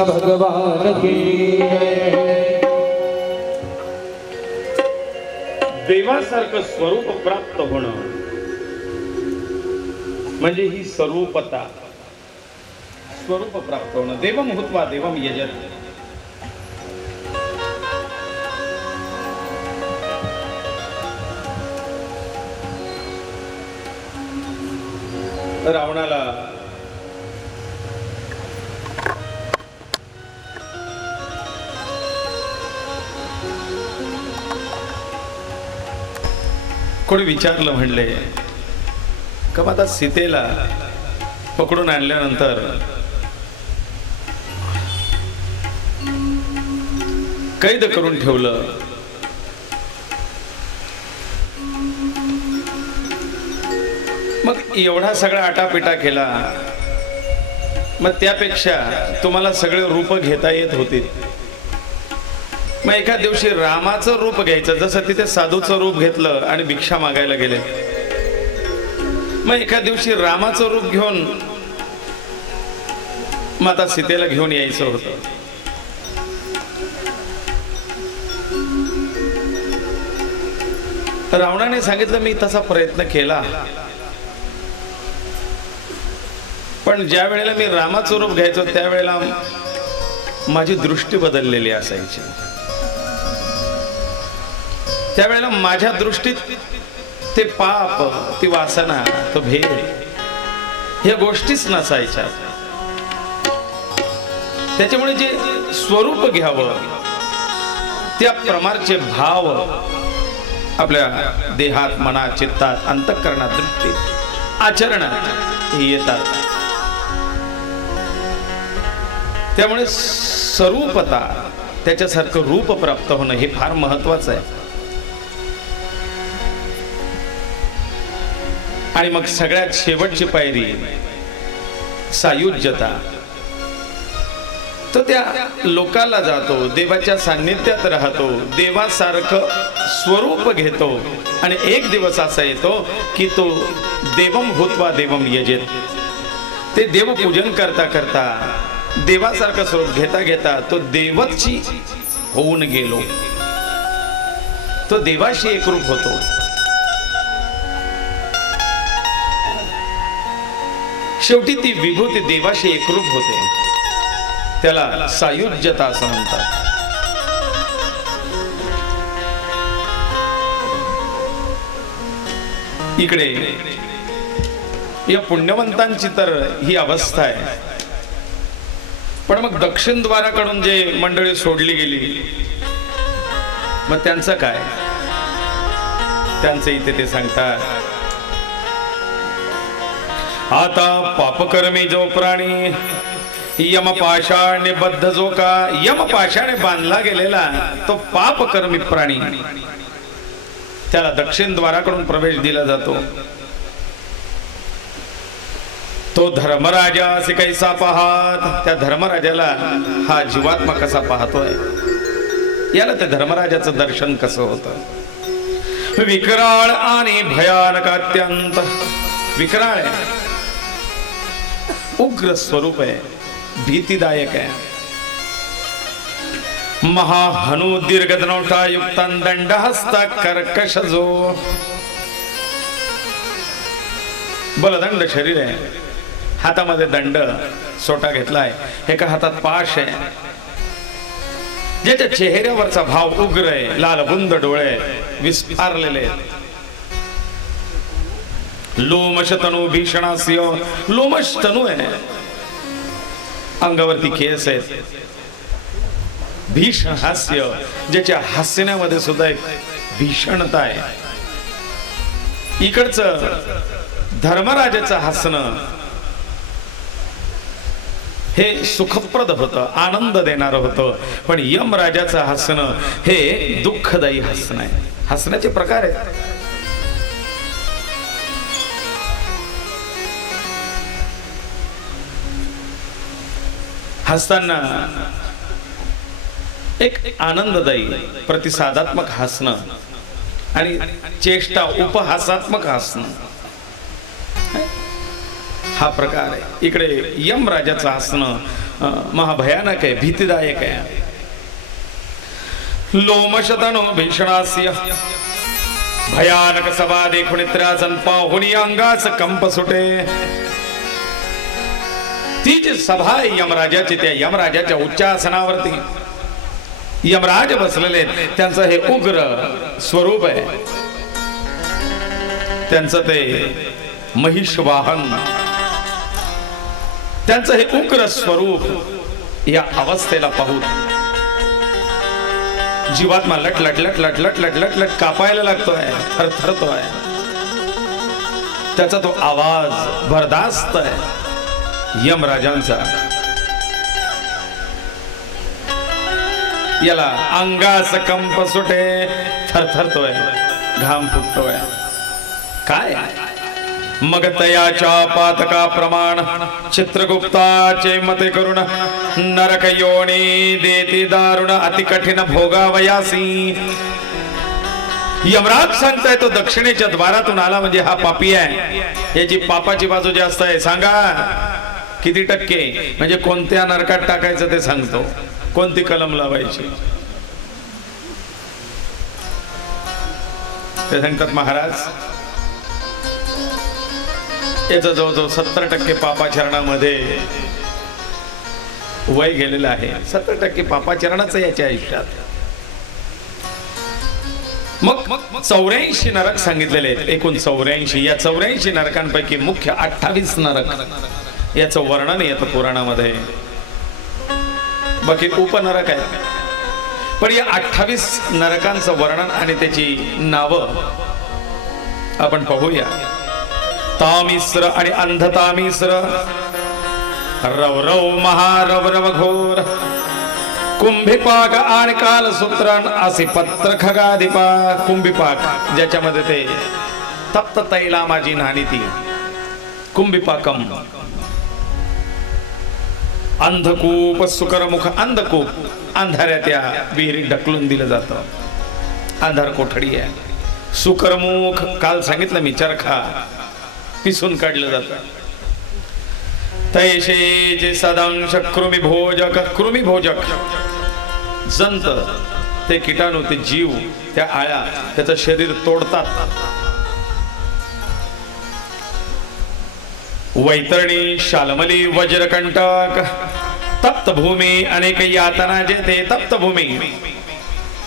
भगवान की देवासारखं स्वरूप प्राप्त होणं म्हणजे ही स्वरूपता. स्वरूप प्राप्त होणं. देवम हुत्वा देवम यजत. रावणाला कोणी विचारलं, म्हणले का आता सीतेला पकडून आणल्यानंतर कैद करून ठेवलं, मग एवढा सगळा आटापिटा केला, मग त्यापेक्षा तुम्हाला सगळे रूप घेता येत होते. मग एका दिवशी रामाचं रूप घ्यायचं, जसं तिथे साधूचं रूप घेतलं आणि भिक्षा मागायला गेले. मग एका दिवशी रामाचं रूप घेऊन माता सीतेला घेऊन यायचं होतं. रावणाने सांगितलं मी तसा प्रयत्न केला, पण ज्या वेळेला मी रामाचं रूप घ्यायचो त्यावेळेला माझी दृष्टी बदललेली असायची. त्यावेळेला माझ्या दृष्टीत ते पाप, ती वासना, तो भेद ह्या गोष्टीच नसायच्या. त्याच्यामुळे जे स्वरूप घ्यावं त्या प्रमाणचे भाव आपल्या देहात, मनात, चित्तात, अंतःकरणात, दृष्टीत, आचरणात येतात. त्यामुळे स्वरूपता, त्याच्यासारखं रूप प्राप्त होणं हे फार महत्वाचं आहे. आणि मग सगळ्यात शेवटची पायरी सायुज्यता. तो त्या लोकाला जातो, देवाच्या सान्निध्यात राहतो, देवासारखं स्वरूप घेतो आणि एक दिवस असा येतो की तो देवम भूत्वा देवम यजेत. ते देवपूजन करता करता, देवासारखं स्वरूप घेता घेता तो देवची होऊन गेलो, तो देवाशी एकरूप होतो. शेवटी ती विभूती देवाशी एकरूप होते. त्याला सायुज्यता असं म्हणतात. इकडे या पुण्यवंतांची तर ही अवस्था आहे. पण मग दक्षिण द्वाराकडून जे मंडळी सोडली गेली, मग त्यांचं काय? त्यांचं इथे ते सांगतात, आता पापकर्मी जो प्राणी यमपाशाने बद्ध, जो का यमपाशाने बांधला गेलेला तो पापकर्मी प्राणी, त्याला दक्षिण द्वाराकडून प्रवेश दिला जातो. तो धर्मराजा असे कैसा पाहत, त्या धर्मराजाला हा जीवात्मा कसा पाहतोय, याला त्या धर्मराजाचं दर्शन कसं होतं. विकराळ आणि भयानक, अत्यंत विकराळ आहे, उग्र स्वरूप आहे, भीतिदायक आहे. महाहनु दीर्घ धनोटा युक्ता दंडहस्ता कर्कश, जो बलदंड शरीर आहे, हातामध्ये दंड सोटा घेतलाय, एका हातात पाश आहे, ज्याच्या चेहऱ्यावरचा भाव उग्र आहे, लालबुंद डोळे विस्फारलेले, लोमश तनु भीषणास्य, लोमश तनु आहे, अंगावरती केस आहेत, भीषण हास्य, ज्याच्या हास्यामध्ये सुद्धा एक भीषणता आहे. इकडचं धर्मराजाचं हसणं हे सुखप्रद होतं, आनंद देणारं होतं. पण यमराजाचं हसणं हे दुःखदायी हसणं आहे. हसण्याचे प्रकार आहेत. हसताना एक आनंददायी प्रतिसादात्मक हसणं आणि चेष्टा उपहासात्मक हसणं हा प्रकार आहे. इकडे यमराजाचं हसणं महाभयानक आहे, भीतीदायक आहे. लोमशतनो भीषणास्य भयानक सभा देखून त्रासन पाहुणी अंगास कंप सुटे. ती जी सभा आहे यमराजाची, त्या यमराजाच्या उच्चासनावरती यमराज बसलेले, त्यांचं हे उग्र स्वरूप आहे. त्यांचं ते महिष वाहन, त्यांचं हे उग्र स्वरूप या अवस्थेला पाहून जीवात्मा लट लट लट लट लट लट लट लट कापायला लागतोय, थरथरतोय. त्याचा तो आवाज बरदास्त आहे यमराजांचा. याला अंगास कंप सुटे, थरथरतोय, घाम फुटतोय. काय मग तयाच्या पातका प्रमाण चित्रगुप्ताचे मते करून नरक योनी देती दारुण अति कठीण भोगावयासी. यमराज सांगताय तो दक्षिणेच्या द्वारातून आला म्हणजे हा पापी आहे. याची पापाची बाजू जास्त आहे. सांगा किती टक्के, म्हणजे कोणत्या नरकात टाकायचं ते सांगतो, कोणती कलम लावायची ते सांगतात महाराज. याचं जवळजवळ 70% पापाचरणामध्ये वय गेलेलं आहे. 70% पापाचरणाचं याच्या आयुष्यात. मग 84 नरक सांगितलेले आहेत, एकूण 84. या 84 नरकांपैकी मुख्य 28 नरक याचं वर्णन येतं पुराणामध्ये. बाकी उपनरक आहे. पण या 28 नरकांचं वर्णन आणि त्याची नावं आपण पाहूया. तामिस्र आणि अंधतामिस्र, रवरव महारवरव घोर, कुंभिपाक आणि कालसूत्रान असे पत्र खगाधिपा. कुंभिपाक ज्याच्यामध्ये ते तप्त तैलामाची नाणी ती कुंभिपाकम. अंधकूप सुकरमुख, अंधकूप अंधाऱ्या त्या विहिरीत ढकलून दिलं जातं, अंधार कोठडी आहे. सुकरमुख काल सांगितलं मी, चरखा पिसून काढलं जातं. तैशे जे सदांश कृमिभोजक, कृमिभोजक जंत, ते किटाणू, ते जीव, त्या आळ्या त्याचं शरीर तोडतात. वैतरणी शालमली वज्रकंटक, तप्त भूमी अनेक यातना जेते. तप्त भूमी,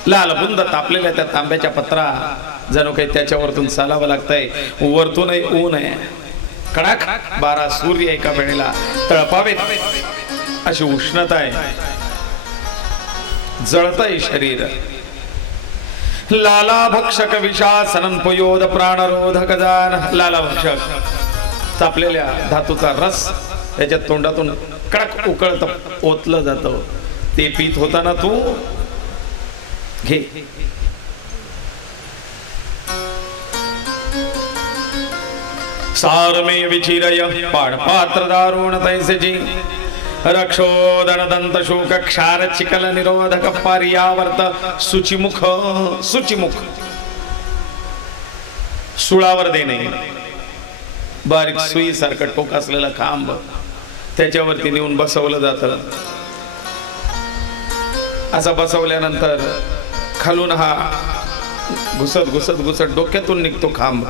लाल बुंद तापलेल्या त्या तांब्याच्या पत्रा, जणू काही त्याच्यावरतून चालावं लागतंय. वरतूनही ऊन आहे, कडाक 12 सूर्य एका वेळेला तळपावेत अशी उष्णता आहे, जळतंय शरीर. लाला भक्षक विषासनन पयोद प्राणरोधक जान. लाला भक्षक तापलेल्या धातूचा रस त्याच्या तोंडातून कडक उकळत ओतलं जातं. ते पीत होताना तू घे. सारमे विचिरय पाडपात्र दारुण तैसेची, रक्षोदन दंत शोक क्षार चिकल निरोधक पर्यावर्त सुचिमुख. सुचिमुख सुळावर देणे, बारीक सुई सारखं टोक असलेला खांब त्याच्यावरती नेऊन बसवलं जातं. असं बसवल्यानंतर खालून हा घुसत घुसत घुसत डोक्यातून निघतो खांब.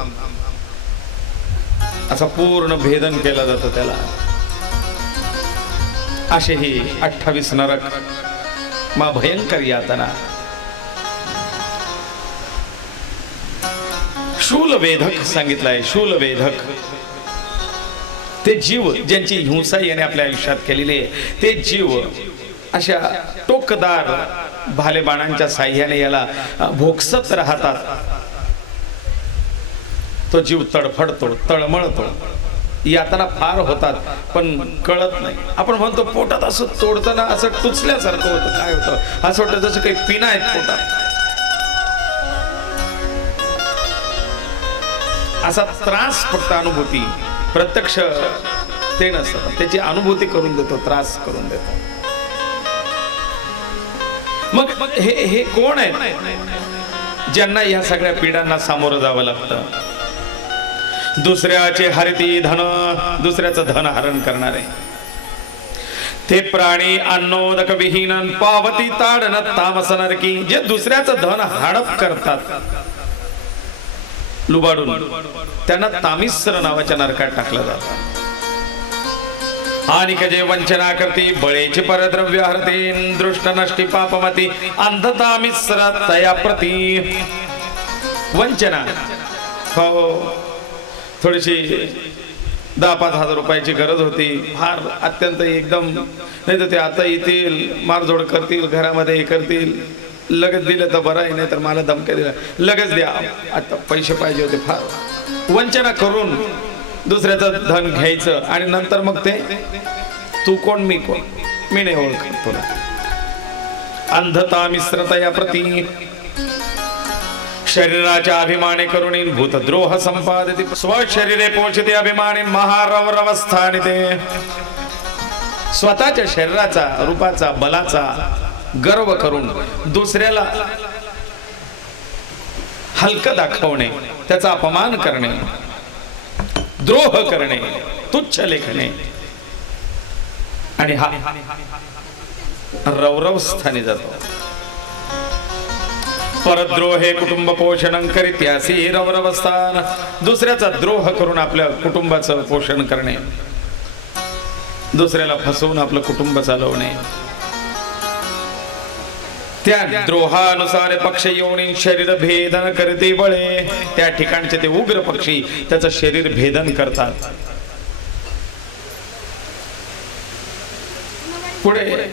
असा पूर्ण भेदन केलं जातं त्याला. असे ही 28 नरक, मा भयंकर यातना. शूलवेधक सांगितलंय. शूलवेधक ते जीव ज्यांची हिंसा याने आपल्या आयुष्यात केलेली आहे, ते जीव अशा टोकदार भाले बाणांच्या साह्याने याला भोगसत राहतात. तो जीव तडफडतो, तळमळतो, यातना फार होतात पण कळत नाही. आपण म्हणतो पोटात असं तोडताना असं टुचल्यासारखं होतं. काय होतं असं वाटतं जसं काही पिना आहेत पोटात. असा त्रास फक्त अनुभूती, प्रत्यक्ष ते नसतं, त्याची अनुभूती करून देतो, त्रास करून देतो. मग हे कोण आहेत ज्यांना या सगळ्या पीडांना सामोरं जावं लागतं? दुसऱ्याचे हरिती धन, दुसऱ्याचं धन हरण करणारे ते प्राणी. अन्नोदक विहीन पावती ताडन तामस नरकी. जे दुसऱ्याचं धन हडप करतात लुबाडून, त्यांना तामिस्र नावाच्या नरकात टाकलं जातं. आणि जे वंचना करती बळेचे परद्रव्य हरती दृष्ट नष्टी पापमती अंधतामिस्र तया प्रती. वंचना, हो थोडीशी 10-5 हजार रुपयाची गरज होती, फार अत्यंत एकदम, नाही तर ते आता येतील मारझोड करतील, घरामध्ये हे करतील, लगेच दिलं तर बरं आहे, नाही तर मला धमक्या दिल्या लगेच द्या, आता पैसे पाहिजे होते. फार वंचना करून दुसऱ्याचं धन घ्यायचं आणि नंतर मग ते तू कोण मी कोण, मी नाही ओळखत तुला. अंधता मिश्रतया प्रती. शरीराच्या अभिमाने करुणी भूतद्रोह संपादित स्वशरीरे पोषिते अभिमाने महारवरवस्थानिते. स्वतःच्या शरीराचा, रूपाचा, बलाचा गर्व करून दुसऱ्याला हलकं दाखवणे, त्याचा अपमान करणे, द्रोह करणे, तुच्छ लेखणे, आणि हा रवरव स्थानी जातो. परद्रोहे कुटुंब पोषण करीत्यासी रवरवस्थान. दुसऱ्याचा द्रोह करून आपल्या कुटुंबाचं पोषण करणे, दुसऱ्याला फसवून आपलं कुटुंब चालवणे. त्या द्रोहानुसार पक्ष येऊन शरीर भेदन करते बळे. त्या ठिकाणचे ते उग्र पक्षी त्याचं शरीर भेदन करतात. पुढे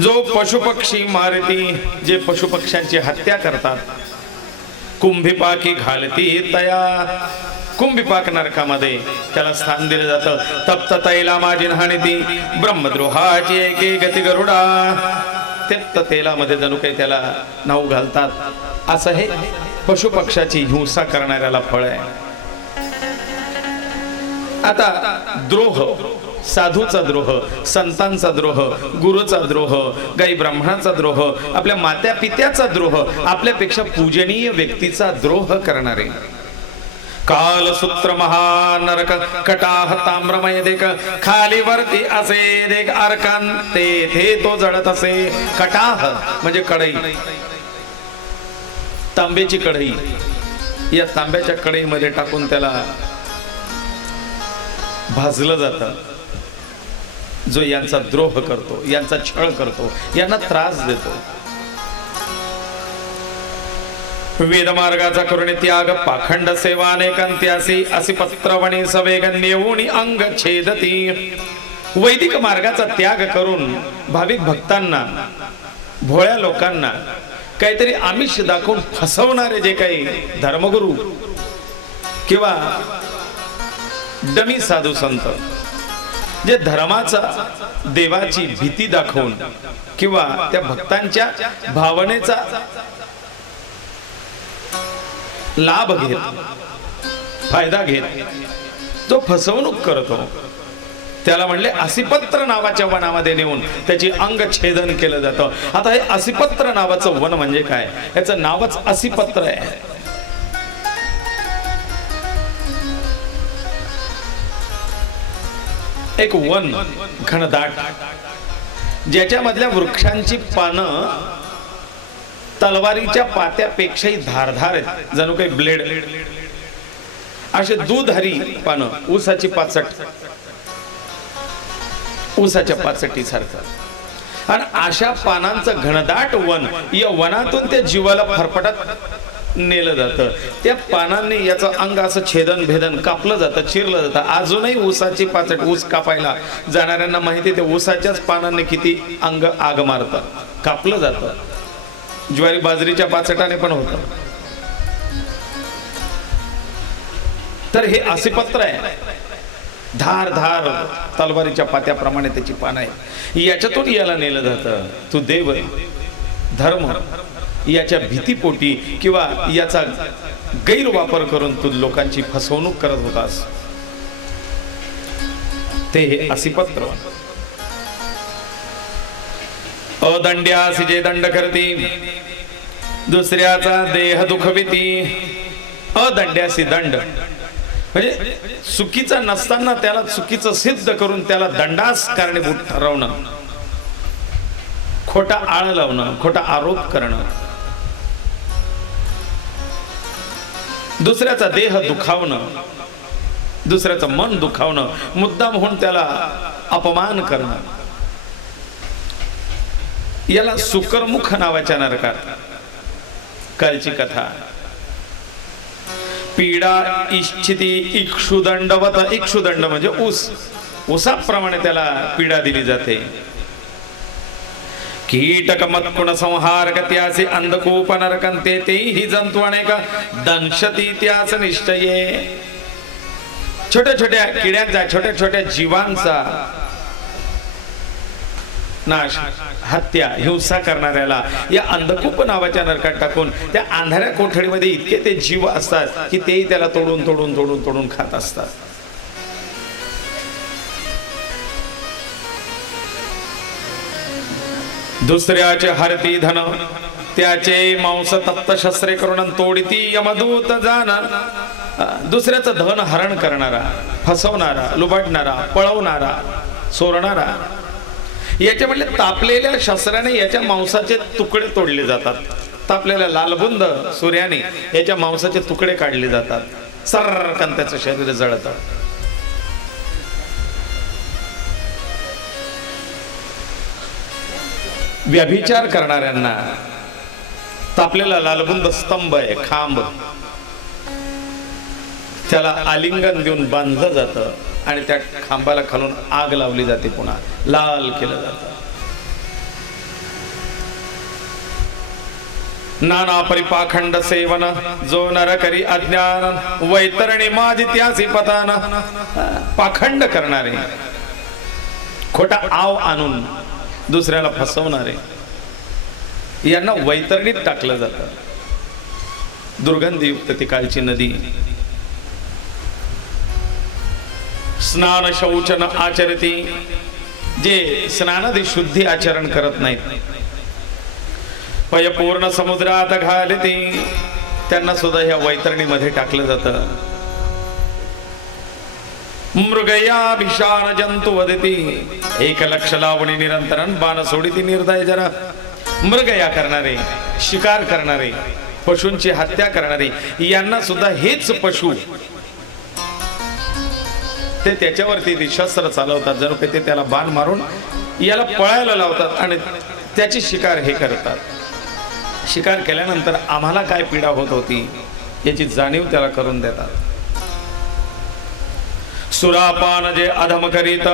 जो पशुपक्षी मारती, जे पशुपक्ष्यांची हत्या करतात, कुंभिपाकी घालती तया. कुंभिपाक नरकामध्ये त्याला स्थान दिलं जातं. तप्त तैला माझी हाणती ब्रह्मद्रोहाची एके गती गरुडा. तप्त तेलामध्ये जणू काही त्याला नाऊ घालतात. असं हे पशुपक्षाची हिंसा करणाऱ्याला फळ आहे. आता द्रोह, साधूचा द्रोह, संतांचा द्रोह, गुरुचा द्रोह, गाई ब्राह्मणाचा द्रोह, आपल्या मात्या पित्याचा द्रोह, आपल्यापेक्षा पूजनीय व्यक्तीचा द्रोह करणारे. कालसूत्र महानरक कटाह ताम्रमय देख खाली वरती असे देख अर्कान तेथे तो जळत असे. कटाह म्हणजे कढई, तांब्याची कढई. या तांब्याच्या कढईमध्ये टाकून त्याला भाजलं जातं. जो यांचा द्रोह करतो, यांचा छळ करतो, यांना त्रास देतो. वेद मार्गाचा करुणे त्याग पाखंड सेवा अनेकांत्यासी असे पत्रवणी सवेगन नेऊन अंग छेदती. वैदिक मार्गाचा त्याग करून भाविक भक्तांना, भोळ्या लोकांना काहीतरी आमिष दाखवून फसवणारे जे काही धर्मगुरू किंवा डमी साधू संत, जे धर्माचा, देवाची भीती दाखवून किंवा त्या भक्तांच्या भावनेचा लाभ घेत, फायदा घेत जो फसवणूक करतो, त्याला म्हणले असिपत्र नावाच्या वनामध्ये नेऊन त्याची अंग छेदन केलं जातं. आता हे असिपत्र नावाचं वन म्हणजे काय? याचं नावच असिपत्र आहे. एक वन घनदाट, ज्याच्यामधल्या वृक्षांची पानं तलवारीच्या पात्यापेक्षाही धारधार आहेत, जणू काही ब्लेड. असे दुधारी पानं, ऊसाची पाचट, ऊसाच्या पाचटी सारखं. आणि अशा पानांचं घनदाट वन, या वनातून त्या जीवाला फरफटत नेलं जातं. त्या पानांनी याचं अंग असं छेदन भेदन कापलं जातं, चिरलं जातं. अजूनही ऊसाची पाचट, ऊस कापायला जाणाऱ्यांना माहिती, ते ऊसाच्याच पानांनी किती अंग आग मारतं, कापलं जातं. ज्वारी बाजरीच्या पाचटाने पण होतं. तर हे असे पत्र आहे, धार धार तलवारीच्या पात्याप्रमाणे त्याची पानं आहे. याच्यातून याला नेलं जातं. तू देव, धर्म याच्या भीतीपोटी किंवा याचा गैरवापर करून तू लोकांची फसवणूक करत होतास. ते हे असे पत्र. अदंड्यासी जे दंड करती, दुसऱ्याचा देह दुखविती. अदंड्यासी दंड म्हणजे चुकीचा नसताना त्याला चुकीचं सिद्ध करून त्याला दंडास कारणीभूत ठरवणं, खोटा आळ लावणं, खोटा आरोप करणं, दुसऱ्याचा देह दुखावणं, दुसऱ्याचं मन दुखावणं, मुद्दाम होऊन त्याला अपमान करणं, याला सुकरमुख नावाच्या नरकात. कालची कथा. पीडा इच्छिती इक्षुदंडवत. इक्षुदंड म्हणजे ऊस, ऊसाप्रमाणे त्याला पीडा दिली जाते. कीटक मत्कुण संहार त्याचे अंधकूप नरकंते तेही जंतू अनेक दंशती त्याच निश्चये. छोट्या छोट्या किड्यांचा, छोट्या छोट्या जीवांचा नाश, हत्या, हिंसा करणाऱ्याला या अंधकूप नावाच्या नरकात टाकून त्या अंधाऱ्या कोठडीमध्ये इतके ते जीव असतात की तेही त्याला तोडून तोडून तोडून तोडून खात असतात. दुसऱ्याचे हरती धन त्याचे मांस तप्त शस्त्रे करून तोडती यमदूत जाण. दुसऱ्याचं धन हरण करणारा, फसवणारा, लुबाडणारा, पळवणारा, चोरणारा, याच्या म्हणजे तापलेल्या शस्त्राने याच्या मांसाचे तुकडे तोडले जातात. तापलेल्या लालबुंद सूर्याने याच्या मांसाचे तुकडे काढले जातात. सर्रकन त्याचं शरीर जळतं. व्यभिचार करणाऱ्यांना तापलेला लालबुंद स्तंभ आहे, खांब, त्याला आलिंगन देऊन बांधलं जातं आणि त्या खांबाला खालून आग लावली जाते, पुन्हा लाल केलं जातं. नाना परिपाखंड सेवन जो नर करी अज्ञान वैतरणी माझित्यासी पतान. पाखंड करणारे, खोटा आव आणून दुसऱ्याला फसवणारे, यांना वैतरणीत टाकलं जातं. दुर्गंधयुक्त ती कालची नदी. स्नान शौचन आचरती, जे स्नानादी शुद्धी आचरण करत नाहीत, पय पूर्ण समुद्रात घालती, त्यांना सुद्धा ह्या वैतरणीमध्ये टाकलं जातं. मृगया भीषाण जंतु वदती, एक लक्ष लावणी निरंतरन बाण सोडिती निर्दय जरा. मृगया करणारे, शिकार करणारे, पशूंची हत्या करणारे, यांना सुद्धा हेच पशु ते त्याच्यावरती ते शस्त्र चालवतात, जणू काही ते त्याला बाण मारून याला पळायला लावतात आणि त्याची शिकार हे करतात. शिकार केल्यानंतर आम्हाला काय पीडा होत होती याची जाणीव त्याला करून देतात. सुरापान जे अधम करीत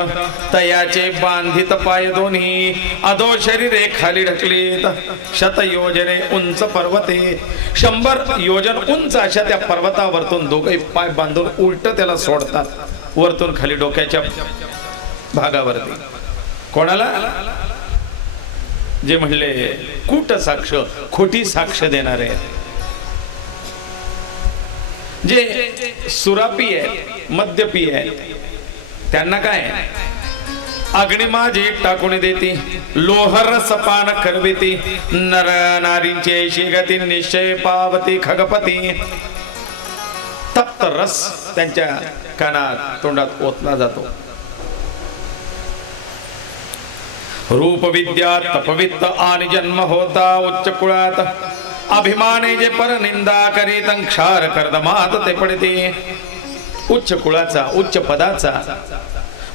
तयाचे बांधित पाय दोन्ही, अधो शरीरे खाली ढकलीत, शत योजने उंच पर्वते. 100 योजन उंच अशा त्या पर्वतावरतून दोघे पाय बांधून उलट त्याला सोडतात, वरतून खाली डोक्याच्या भागावरती. कोणाला? जे म्हणले कूट साक्ष, खोटी साक्ष देणारे, जे सुरापी आहेत, मद्यपी आहेत, त्यांना काय अग्निमाजे टाकून देती, लोहर सपान करविती, नर नारींचे शिगती निश्चय पावती खगपती. तप्त रस त्यांच्या कानात तोंडात ओतला जातो. रूप विद्या तपवित्त आणि जन्म होता उच्च कुळात, अभिमाने जे पर निंदा करीत क्षार कर्दमात ते पडते. उच्च कुळाचा, उच्च पदाचा,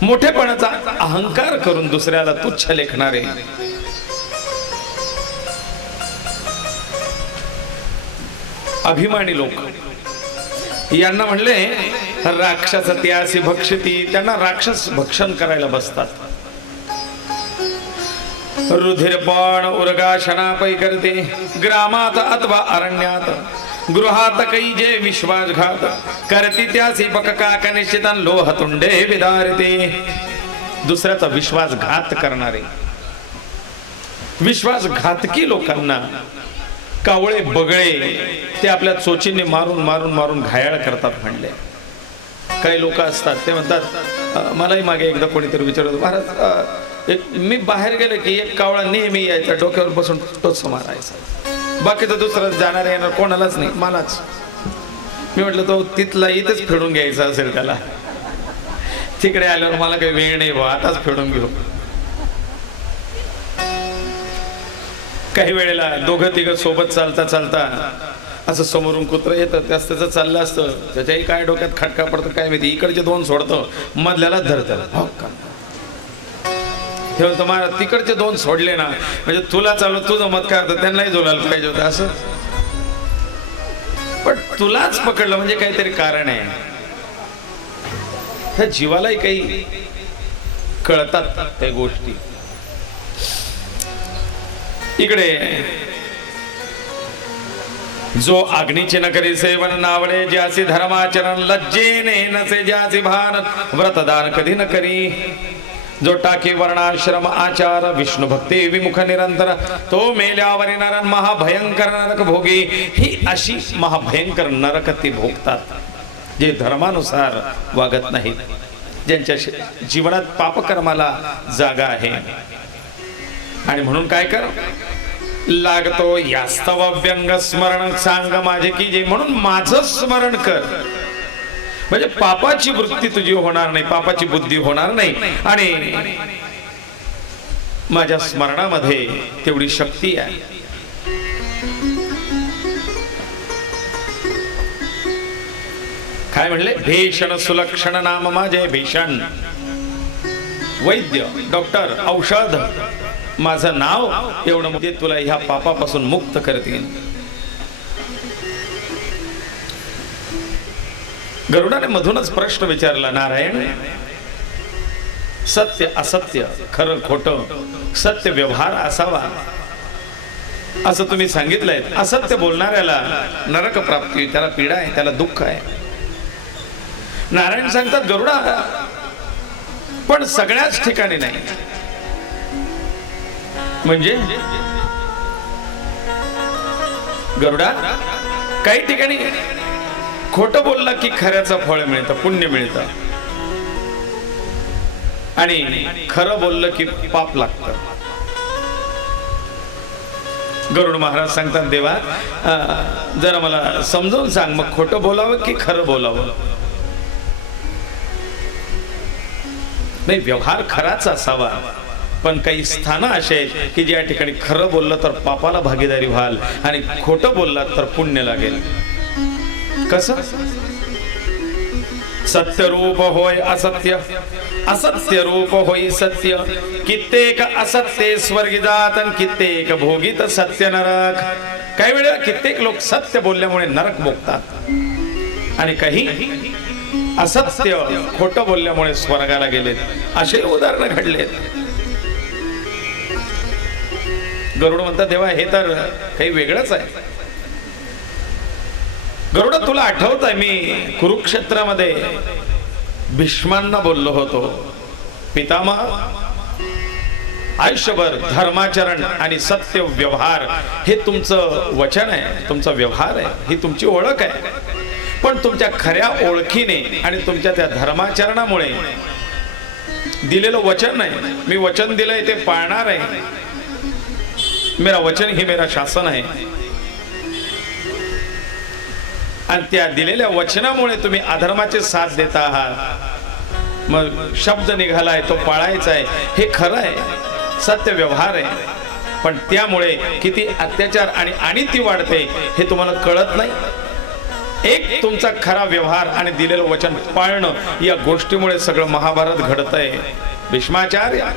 मोठेपणाचा अहंकार करून दुसऱ्याला तुच्छ लेखणारे, अभिमानी लोक यांना म्हणले राक्षस त्यासी भक्षती, त्यांना राक्षस भक्षण करायला बसतात. रुधिरपान उर्गाशनापै करते ग्रामात अथवा अरण्यात, गृहात कै जे विश्वासघात करती त्यासी बककाक निश्चितान लोहतुंडे विदारते. दुसऱ्याचा विश्वासघात करणारे, विश्वासघातकी लोकांना कावळे बगळे ते आपल्या चोचीने मारून मारून मारून घायाळ करतात म्हणले. काही लोक असतात ते म्हणतात, मलाही मागे एकदा कोणीतरी विचारत, महाराज मी बाहेर गेले की एक कावळा नेहमी यायचा, डोक्यावर बसून टोच मारायचा, बाकीचं दुसरं जाणार येणार कोणालाच नाही, मलाच. मी म्हटलं तो तिथला इथेच फेडून घ्यायचा असेल त्याला, तिकडे आल्यावर मला काही वेळ नाही बा, आताच फेडून घेऊ. काही वेळेला दोघं तिघं सोबत चालता चालता असं समोरून कुत्रं येतं, त्याचं चाललं असतं, त्याच्याही काय डोक्यात खटका पडतं काय माहिती, इकडचे दोन सोडतं, मधल्याला धरतं. हो का हे तुम्हाला तिकडचे दोन सोडले ना म्हणजे तुला चालू तुझं मत काय होतं, त्यांनाही जोडायला पाहिजे होतं असं. पण तुलाच पकडलं म्हणजे काहीतरी कारण आहे. ह्या जीवालाही काही कळतात त्या गोष्टी. इकडे जो अग्नीचे न करी सेवन नावडे, ज्यासी धर्माचरण लज्जेने नसे ज्यासी भान, व्रतदान कधी न करी, जो टाकी वर्णाश्रम आचार, विष्णु भक्ती विमुख निरंतर, तो मेल्यावरी नरन महाभयंकर नरक भोगी. ही अशी महाभयंकर नरक ती भोगतात जे धर्मानुसार वागत नाहीत, ज्यांच्या जीवनात पापकर्माला जागा आहे. आणि म्हणून काय कर लागतो यास्तव व्यंग स्मरण सांग माझे की जे, म्हणून माझं स्मरण कर म्हणजे पापाची वृत्ती तुझी होणार नाही, पापाची बुद्धी होणार नाही. आणि माझ्या स्मरणामध्ये तेवढी शक्ती आहे. काय म्हणले, भीषण सुलक्षण नाम माझे भीषण, वैद्य डॉक्टर औषध माझं नाव एवढं म्हणजे तुला ह्या पापापासून मुक्त करतील. गरुडाने मधूनच प्रश्न विचारला, नारायण सत्य असत्य, खरं खोटं, सत्य व्यवहार असावा असं तुम्ही सांगितलंय. असत्य बोलणाऱ्याला नरक प्राप्ती, त्याला पीडा आहे, त्याला दुःख आहे. नारायण सांगतात, गरुडा पण सगळ्याच ठिकाणी नाही. म्हणजे गरुडा काही ठिकाणी खोटं बोलला की खऱ्याचं फळ मिळतं, पुण्य मिळतं, आणि खरं बोललं की पाप लागतं. गरुड महाराज सांगतात, देवा जरा मला समजावून सांग, मग खोटं बोलावं की खरं बोलावं. नाही, व्यवहार खराच असावा, पण काही स्थानं अशी आहेत की ज्या ठिकाणी खरं बोललं तर पापाला भागीदारी व्हाल आणि खोटं बोललात तर पुण्य लागेल. कसं? सत्य रूप होय असत्य, असत्य रूप होई सत्य, कित्येक असत्य स्वर्गी जात, कित्येक भोगीत सत्य नरक. काही वेळेला कित्येक लोक सत्य बोलल्यामुळे नरक भोगतात आणि काही असत्य खोटं बोलल्यामुळे स्वर्गाला गेलेत. असे उदाहरण घडलेत. गरुड म्हणतात, देवा हे तर काही वेगळंच आहे. गरुड तुला आठवत आहे मी कुरुक्षेत्रामध्ये भीष्मांना बोललो होतो, पितामह आयुष्यभर धर्माचरण आणि सत्य व्यवहार हे तुमचं वचन आहे, तुमचा व्यवहार आहे, ही तुमची ओळख आहे. पण तुमच्या खऱ्या ओळखीने आणि तुमच्या त्या धर्माचरणामुळे दिलेलं वचन आहे, मी वचन दिलंय ते पाळणार आहे, मेरा वचन ही मेरा शासन आहे. आणि त्या दिलेल्या वचनामुळे तुम्ही अधर्माचे साथ देता आहात. मग शब्द निघालाय तो पाळायचा आहे, हे खरं आहे, सत्य व्यवहार आहे. पण त्यामुळे किती अत्याचार आणि अनिती वाढते हे तुम्हाला कळत नाही. एक तुमचा खरा व्यवहार आणि दिलेलं वचन पाळणं या गोष्टीमुळे सगळं महाभारत घडतंय. भीष्माचार्य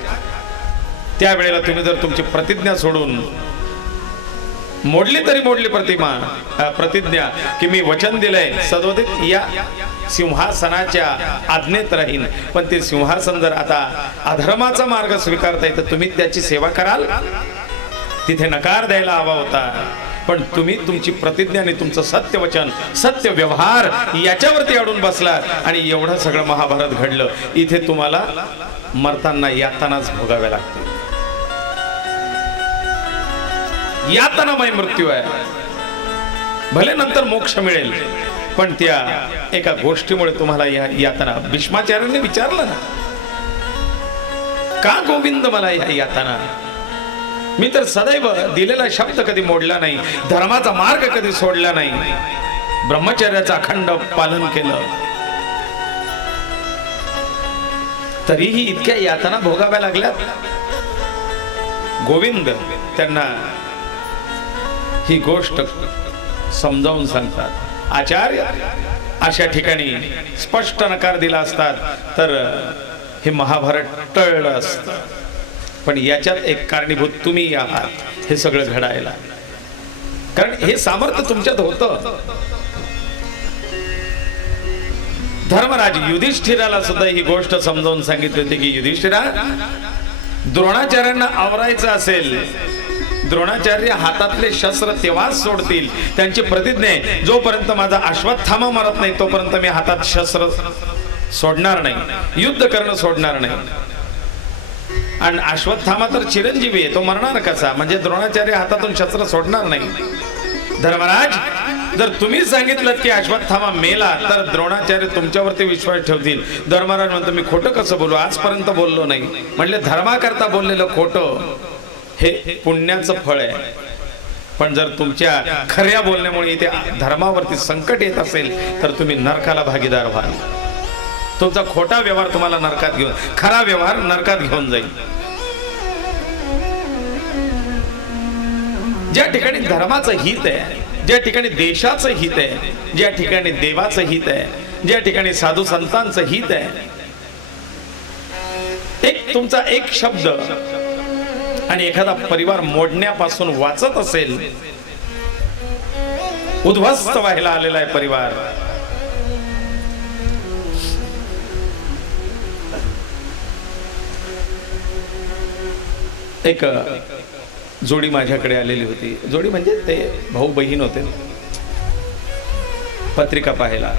त्यावेळेला तुम्ही जर तुमची प्रतिज्ञा सोडून मोडली तरी मोडली प्रतिज्ञा की मी वचन दिलंय सदोदित या सिंहासनाच्या आज्ञेत राहीन, पण ते सिंहासन जर आता अधर्माचा मार्ग स्वीकारताय तर तुम्ही त्याची सेवा कराल? तिथे नकार द्यायला हवा होता, पण तुम्ही तुमची प्रतिज्ञा आणि तुमचं सत्य वचन सत्य व्यवहार याच्यावरती अडून बसलात आणि एवढं सगळं महाभारत घडलं. इथे तुम्हाला मरताना यातनाच भोगाव्या लागतील. यातनामय मृत्यू आहे. भले नंतर मोक्ष मिळेल, पण त्या एका गोष्टीमुळे तुम्हाला या यातना. भीष्माचार्यांनी विचारलं ना, का गोविंद मला या यातना? मी तर सदैव दिलेला शब्द कधी मोडला नाही, धर्माचा मार्ग कधी सोडला नाही, ब्रह्मचर्याचं अखंड पालन केलं, तरीही इतक्या यातना भोगाव्या लागल्यात. गोविंद त्यांना ही गोष्ट समजावून सांगतात. आचार्य अशा ठिकाणी स्पष्ट नकार दिला असतात तर हे महाभारत टळलं असतं. पण याच्यात एक कारणीभूत तुम्ही आहात हे सगळं घडायला, कारण हे सामर्थ्य तुमच्यात होतं. धर्मराज युधिष्ठिराला सुद्धा ही गोष्ट समजावून सांगितली होती की युधिष्ठिरा, द्रोणाचार्यांना आवरायचं असेल, द्रोणाचार्य हातातले शस्त्र तेव्हाच सोडतील, त्यांची प्रतिज्ञा आहे, जोपर्यंत माझा अश्वत्थामा मरत नाही तोपर्यंत मी हातात शस्त्र सोडणार नाही, युद्ध करणं सोडणार नाही. आणि अश्वत्थामा तर चिरंजीवी आहे, तो मरणार कसा? म्हणजे द्रोणाचार्य हातातून शस्त्र सोडणार नाही. धर्मराज, जर तुम्ही सांगितलं की अश्वत्थामा मेला तर द्रोणाचार्य तुमच्यावरती विश्वास ठेवतील. धर्मराज म्हणतो, मी खोटं कसं बोलू? आजपर्यंत बोललो नाही. म्हटले, धर्माकरता बोललेलं खोटं हे पुण्याचं फळ आहे, पण जर तुमच्या खऱ्या बोलण्यामुळे इथे धर्मावरती संकट येत असेल तर तुम्ही नरकाला भागीदार व्हाल. तुमचा खोटा व्यवहार तुम्हाला नरकात घेऊन, खरा व्यवहार नरकात घेऊन जाईल. ज्या ठिकाणी धर्माचं हित आहे, ज्या ठिकाणी देशाचं हित आहे, ज्या ठिकाणी देवाचं हित आहे, ज्या ठिकाणी साधू संतांचं हित आहे, एक तुमचा एक शब्द आणि एखादा परिवार मोडण्यापासून वाचत असेल, उद्ध्वस्त व्हायला आलेला आहे परिवार, एक जोडी माझ्याकडे आलेली होती. जोडी म्हणजे ते भाऊ बहीण होते. पत्रिका पाहायला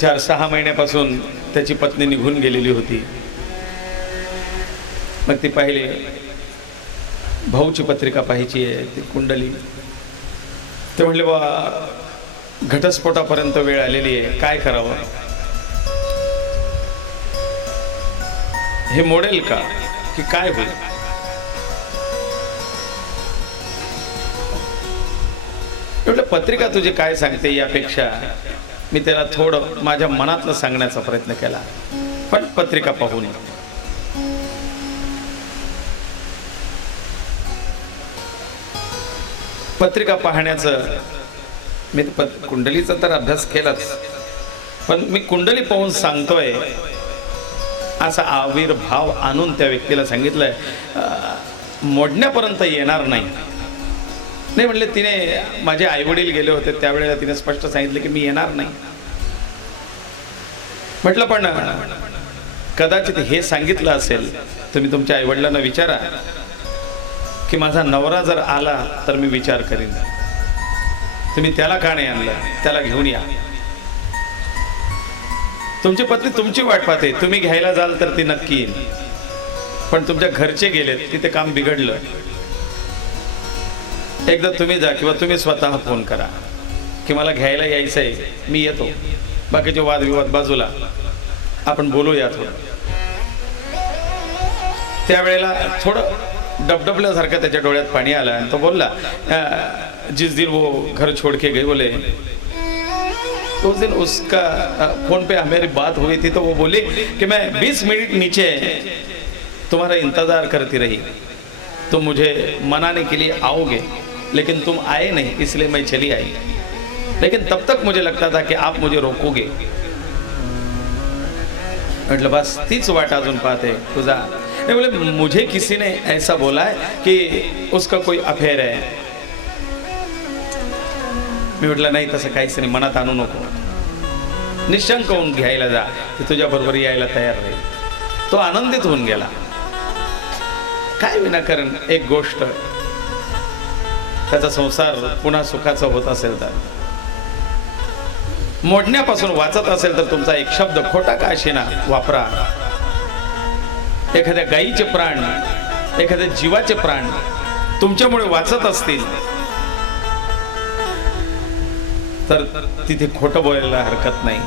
4-6 महिन्यापासून त्याची पत्नी निघून गेलेली होती. मग ती पाहिली, भाऊची पत्रिका पाहायची आहे, ती कुंडली. ते म्हणले, बा घटस्फोटापर्यंत वेळ आलेली आहे, काय करावं? हे मोडेल का की काय होईल? म्हटलं, पत्रिका तुझी काय सांगते यापेक्षा मी त्याला थोडं माझ्या मनातलं सांगण्याचा प्रयत्न केला, पण पत्रिका पाहून पत्रिका पाहण्याचं मी कुंडलीचा तर अभ्यास केलाच, पण मी कुंडली पाहून सांगतोय असा आविर्भाव आणून त्या व्यक्तीला सांगितलंय, मोडण्यापर्यंत येणार नाही. नाही म्हणले, तिने माझे आई वडील गेले होते त्यावेळेला तिने स्पष्ट सांगितलं की मी येणार नाही. म्हटलं, पण कदाचित हे सांगितलं असेल, तुम्ही तुमच्या आई वडिलांना विचारा की माझा नवरा जर आला तर मी विचार करीन. तुम्ही त्याला का नाही आणलं? त्याला घेऊन या. तुमची पत्नी तुमची वाट पाहते, तुम्ही घ्यायला जाल तर ती नक्की येईल, पण तुमच्या घरचे गेलेत, तिथे काम बिघडलं. एकदा तुम्ही जा किंवा तुम्ही स्वतः फोन करा की मला घ्यायला यायचं आहे, मी येतो. बाकीचे वादविवाद बाजूला, आपण बोलूया थोडं. त्यावेळेला थोडं डबडबल्यासारखं त्याच्या डोळ्यात पाणी आलं आणि तो बोलला, जिस दिन वो घर छोड़ के गए, बोले उस दिन उसका फोन पे हमारी बात हुई थी, तो वो बोली कि मैं 20 मिनट नीचे तुम्हारा इंतजार करती रही, तुम मुझे मनाने के लिए आओगे लेकिन तुम आए नहीं, इसलिए मैं चली आई, लेकिन तब तक मुझे लगता था कि आप मुझे रोकोगे. म्हटलं, बस तीच वाट अजून पाहते तुझा. नहीं बोले मुझे किसी ने ऐसा बोला है कि उसका कोई अफेअर आहे. मी म्हटलं नाही तसं काहीच नाही, मनात आणू नको, निशंक होऊन घ्यायला जा, ते तुझ्या बरोबर यायला तयार राहील. तो आनंदित होऊन गेला. काय विनाकारण एक गोष्ट त्याचा संसार पुन्हा सुखाचा होत असेल तर, मोडण्यापासून वाचत असेल तर तुमचा एक शब्द खोटा का असेना वापरा. एखाद्या गायीचे प्राण, एखाद्या जीवाचे प्राण तुमच्यामुळे वाचत असतील तर तिथे खोटं बोलायला हरकत नाही.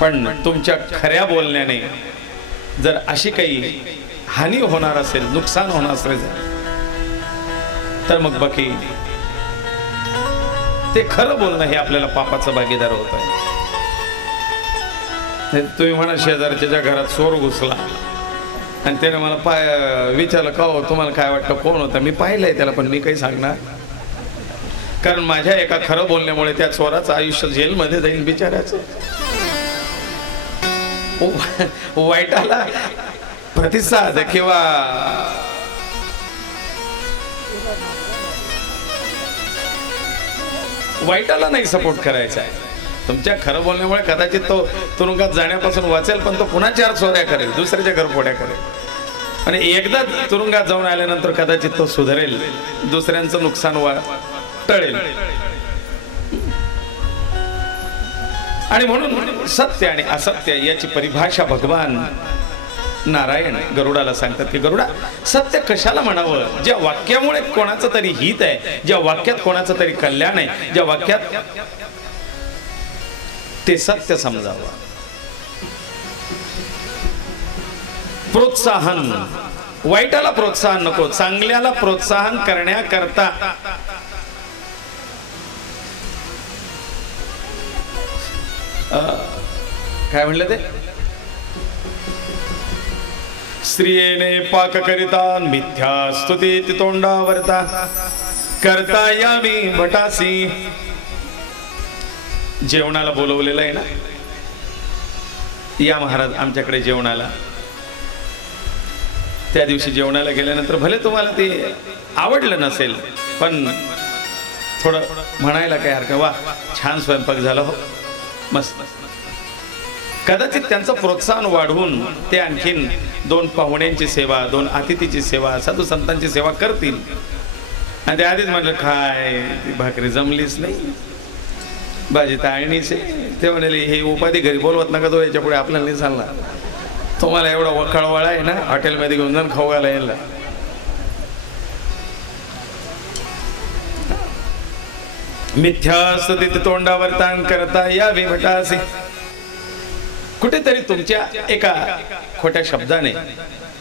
पण तुमच्या खऱ्या बोलण्याने जर अशी काही हानी होणार असेल, नुकसान होणार असेल तर मग बाकी ते खरं बोलणं हे आपल्याला पापाचं भागीदार होत आहे. तुम्ही म्हणा शेजारच्या घरात चोर घुसला आणि त्याने मला विचारलं का हो तुम्हाला काय वाटतं कोण होता, मी पाहिलंय त्याला पण मी काही सांगणार, कारण माझ्या एका खरं बोलण्यामुळे त्या चोराचं आयुष्य जेलमध्ये जाईल बिचारायचं. वाईटाला प्रतिसाद किंवा वाईटाला नाही सपोर्ट करायचा आहे. तुमच्या खरं बोलण्यामुळे कदाचित तो तुरुंगात जाण्यापासून वाचेल, पण तो पुन्हा 4 चोऱ्या करेल, दुसऱ्याच्या घरफोड्या करेल, आणि एकदा तुरुंगात जाऊन आल्यानंतर कदाचित तो सुधरेल, दुसऱ्यांचं नुकसान टळेल. आणि म्हणून सत्य आणि असत्य याची परिभाषा भगवान नारायण गरुडाला सांगतात की गरुडा, सत्य कशाला म्हणावं ज्या वाक्यामुळे कोणाचं तरी हित आहे, ज्या वाक्यात कोणाचं तरी कल्याण आहे, ज्या वाक्यात ते सत्य समजावं. प्रोत्साहन, वाईटाला प्रोत्साहन नको, चांगल्याला प्रोत्साहन करण्याकरता काय म्हणलं ते, स्त्रियेने पाक करिता मिथ्या स्तुती तोंडावरता करता यावी भटासी. जेवणाला बोलवलेलं आहे ना, या महाराज आमच्याकडे जेवणाला. त्या दिवशी जेवणाला गेल्यानंतर भले तुम्हाला ते आवडलं नसेल, पण थोडं म्हणायला काय हरकत, वा छान स्वयंपाक झाला हो, मस्त. कदाचित त्यांचं प्रोत्साहन वाढवून ते आणखीन 2 पाहुण्यांची सेवा, 2 अतिथीची सेवा, साधू संतांची सेवा करतील. आणि ते आधीच म्हटलं काय ती भाकरी जमलीच नाही, भाजी ताळणीच आहे. ते म्हणाले हे उपाधी घरी बोलवत नका तो, याच्या पुढे आपल्याला नाही चालणार, तुम्हाला एवढा वखाळवाळा आहे ना, हॉटेलमध्ये घेऊन जाऊन खाऊ घाला यायला. मिथ्या स्तुती तोंडावर ताण करता यावी भटासी. कुठेतरी तुमच्या एका खोट्या शब्दाने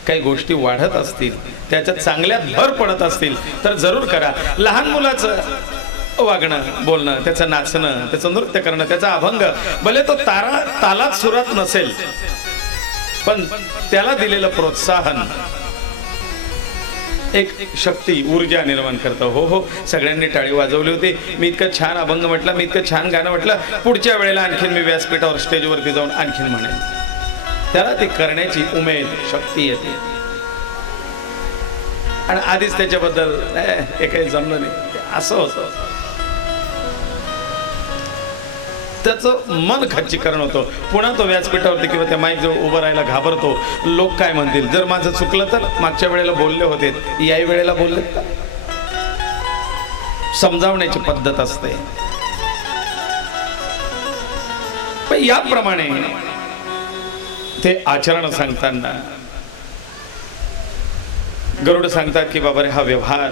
काही गोष्टी वाढत असतील, त्याच्यात चांगल्यात भर पडत असतील तर जरूर करा. लहान मुलाचं वागणं, बोलणं, त्याचं नाचणं, त्याचं नृत्य करणं, त्याचा अभंग, भले तो तालात सुरात नसेल, पण त्याला दिलेलं प्रोत्साहन एक शक्ती, ऊर्जा निर्माण करतं. हो हो, सगळ्यांनी टाळी वाजवली होती, मी इतकं छान अभंग म्हटलं, मी इतकं छान गाणं म्हटलं, पुढच्या वेळेला आणखीन मी व्यासपीठावर स्टेजवरती जाऊन आणखीन म्हणेन. त्याला ते करण्याची उमेद, शक्ती येते. आणि आधीच त्याच्याबद्दल हे काही जमलं नाही असं होतं, त्याचं मन खच्चीकरण होतं. पुन्हा तो व्यासपीठावरती किंवा त्या माईक जवळ उभं राहायला घाबरतो, लोक काय म्हणतील, जर माझं चुकलं तर मागच्या वेळेला बोलले होते, याही वेळेला बोलले. समजावण्याची पद्धत असते. पण याप्रमाणे ते आचरण सांगताना गरुड सांगतात की बाबा रे, हा व्यवहार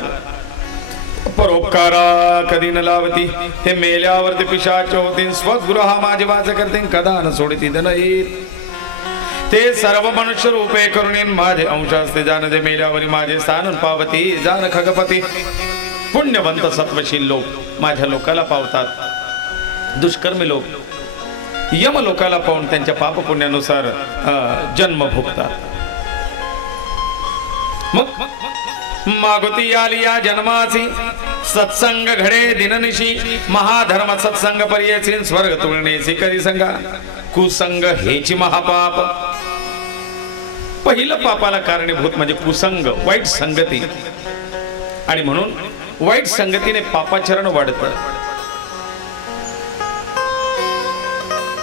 परोपकारा कधी न लावती, हे मेल्यावरती पिशाच होतील, स्वगृहा माझे वाच करते, कदा न सोडती धन येत. ते सर्व मनुष्य रूपे करुणीन माझे अंश असते, जाण जे मेल्यावरी माझे स्थान पावती, जाण खगपती. पुण्यवंत सत्वशील लोक माझ्या लोकाला पावतात, दुष्कर्मी लोक यम लोकाला पाहून त्यांच्या पाप पुण्यानुसार जन्म भोगतात. मग मागुती आली या जन्माची, सत्संग घडे दिननिशी, महाधर्म सत्संग पर्येची, स्वर्ग तुळणेची कधी संगा, कुसंग हेची महापाप. पहिलं पापाला कारणीभूत म्हणजे कुसंग, वाईट संगती. आणि म्हणून वाईट संगतीने पापाचरण वाढतं.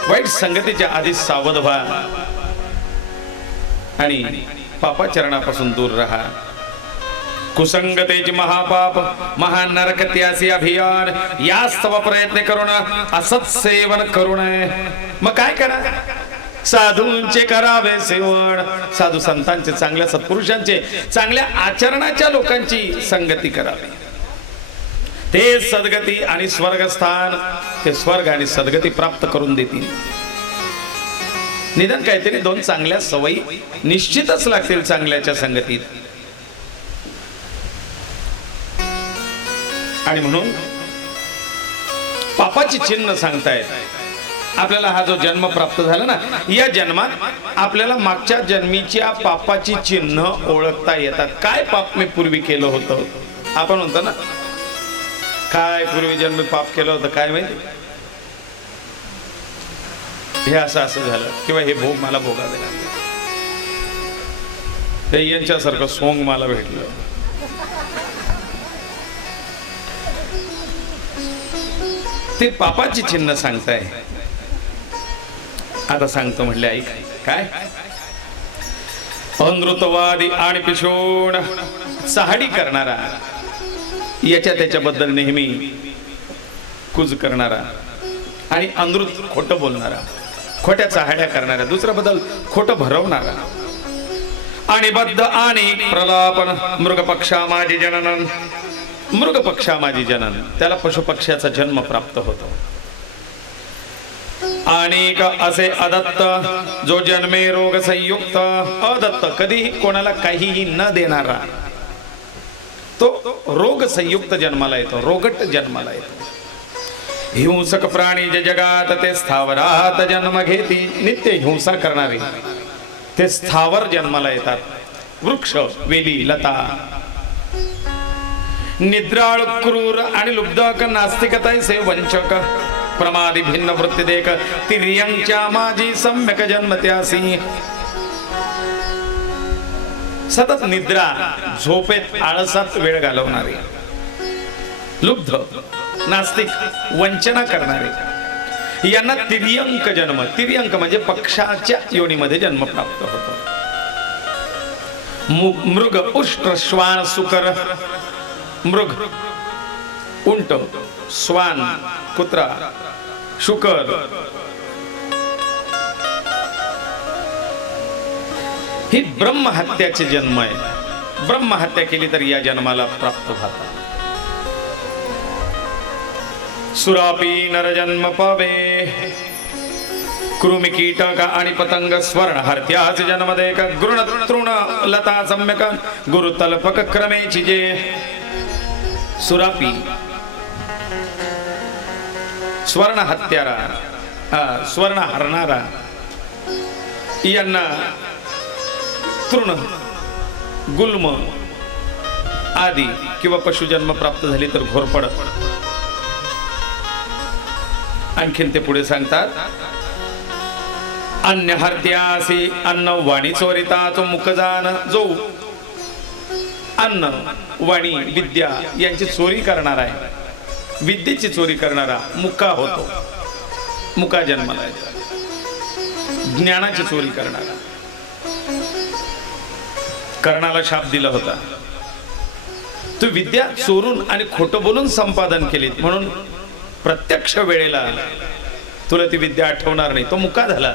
वाईट संगतीच्या आधी सावध व्हा आणि पापाचरणापासून दूर राहा. कुसंगतेची महापाप महान नरक त्यासी अभियान यास्तव प्रयत्न करून असत सेवन करू नये. मग काय करा? साधूंचे करावे सेवन. साधू संतांचे, चांगल्या सत्पुरुषांचे, चांगल्या आचरणाच्या लोकांची संगती करावी. ते सद्गती आणि स्वर्गस्थान, ते स्वर्ग आणि सद्गती प्राप्त करून देतील. निदान काहीतरी दोन चांगल्या सवयी निश्चितच लागतील चांगल्याच्या संगतीत. आणि म्हणून पापाची चिन्ह सांगतायत आपल्याला. हा जो जन्म प्राप्त झाला ना, या जन्मात आपल्याला मागच्या जन्मीच्या पापाची चिन्ह ओळखता येतात. काय पाप मी पूर्वी केलं होतं? आपण म्हणतो ना, काय पूर्वी जन्मी पाप केलं होतं काय माहिती, हे असं असं झालं, किंवा हे भोग मला भोगावे लागले, ते यांच्यासारखं सोंग मला भेटलं. ते पापाची चिन्ह सांगताय. आता सांगतो म्हटले ऐक. काय? अनृतवादी आणि पिशोण, चहाडी करणारा, याच्या त्याच्याबद्दल नेहमी कुज करणारा, आणि अनृत खोटं बोलणारा, खोट्या चहाड्या करणारा, दुसऱ्याबद्दल खोटं भरवणारा, आणि बद्ध आणि प्रलापन, मृग पक्षा माझी जनन, मृग पक्षा माझी जनन, त्याला पशुपक्ष्याचा जन्म प्राप्त होतो. आणि असे अदत्त, जो जन्मे रोग संयुक्त, अदत्त कधीही कोणाला काहीही न देणारा, तो रोग संयुक्त जन्माला येतो, रोगट जन्माला येतो. हिंसक प्राणी जे जगात, ते स्थावरात जन्म घेती. नित्य हिंसा करणारे ते स्थावर जन्माला येतात. वृक्ष, वेली, लता, निद्राळ, क्रूर आणि लुब्धक, नास्तिकतायसे वंचक, प्रमादी भिन्न वृत्ती देख, तिर्यंच्या माझी सम्यक जन्म त्यासी. सतत निद्रा, झोपेत, आळसात वेळ घालवणारे, लुब्ध, नास्तिक, वंचना करणारे, यांना तिर्यंक जन्म, तिर्यंक म्हणजे पक्षाच्या योनीमध्ये जन्म प्राप्त होतो. मृग, उष्ट्र, श्वान, सुकर, मृग, उंट, श्वान, कुत्रा, शुकर, ही ब्रह्महत्याचे जन्म आहे. ब्रह्महत्या केली तर या जन्माला प्राप्त होतात. सुरापी नरजन्म पावे, कृमी, कीटक आणि पतंग, स्वर्ण हत्याच जन्म देक, गृण, तृण, लता, सम्यक, गुरुतल्पक क्रमेची जे. सुरापी, स्वर्ण हत्यारा, स्वर्ण हरणारा, यांना तृण, गुल्म आदी किंवा पशुजन्म प्राप्त झाली तर घोरपड. आणखीन ते पुढे सांगतात, अन्य हत्यासी अन्न वाणी चोरिता, तो मुकजान, जो अन्न, वाणी, विद्या यांची चोरी करणारा आहे, विद्येची चोरी करणारा मुका होतो, मुका जन्माला येतो. ज्ञानाची चोरी करणारा, कर्णाला शाप दिला होता, तू विद्या चोरून आणि खोटं बोलून संपादन केली, म्हणून प्रत्यक्ष वेळेला तुला ती विद्या आठवणार नाही, तो मुका झाला.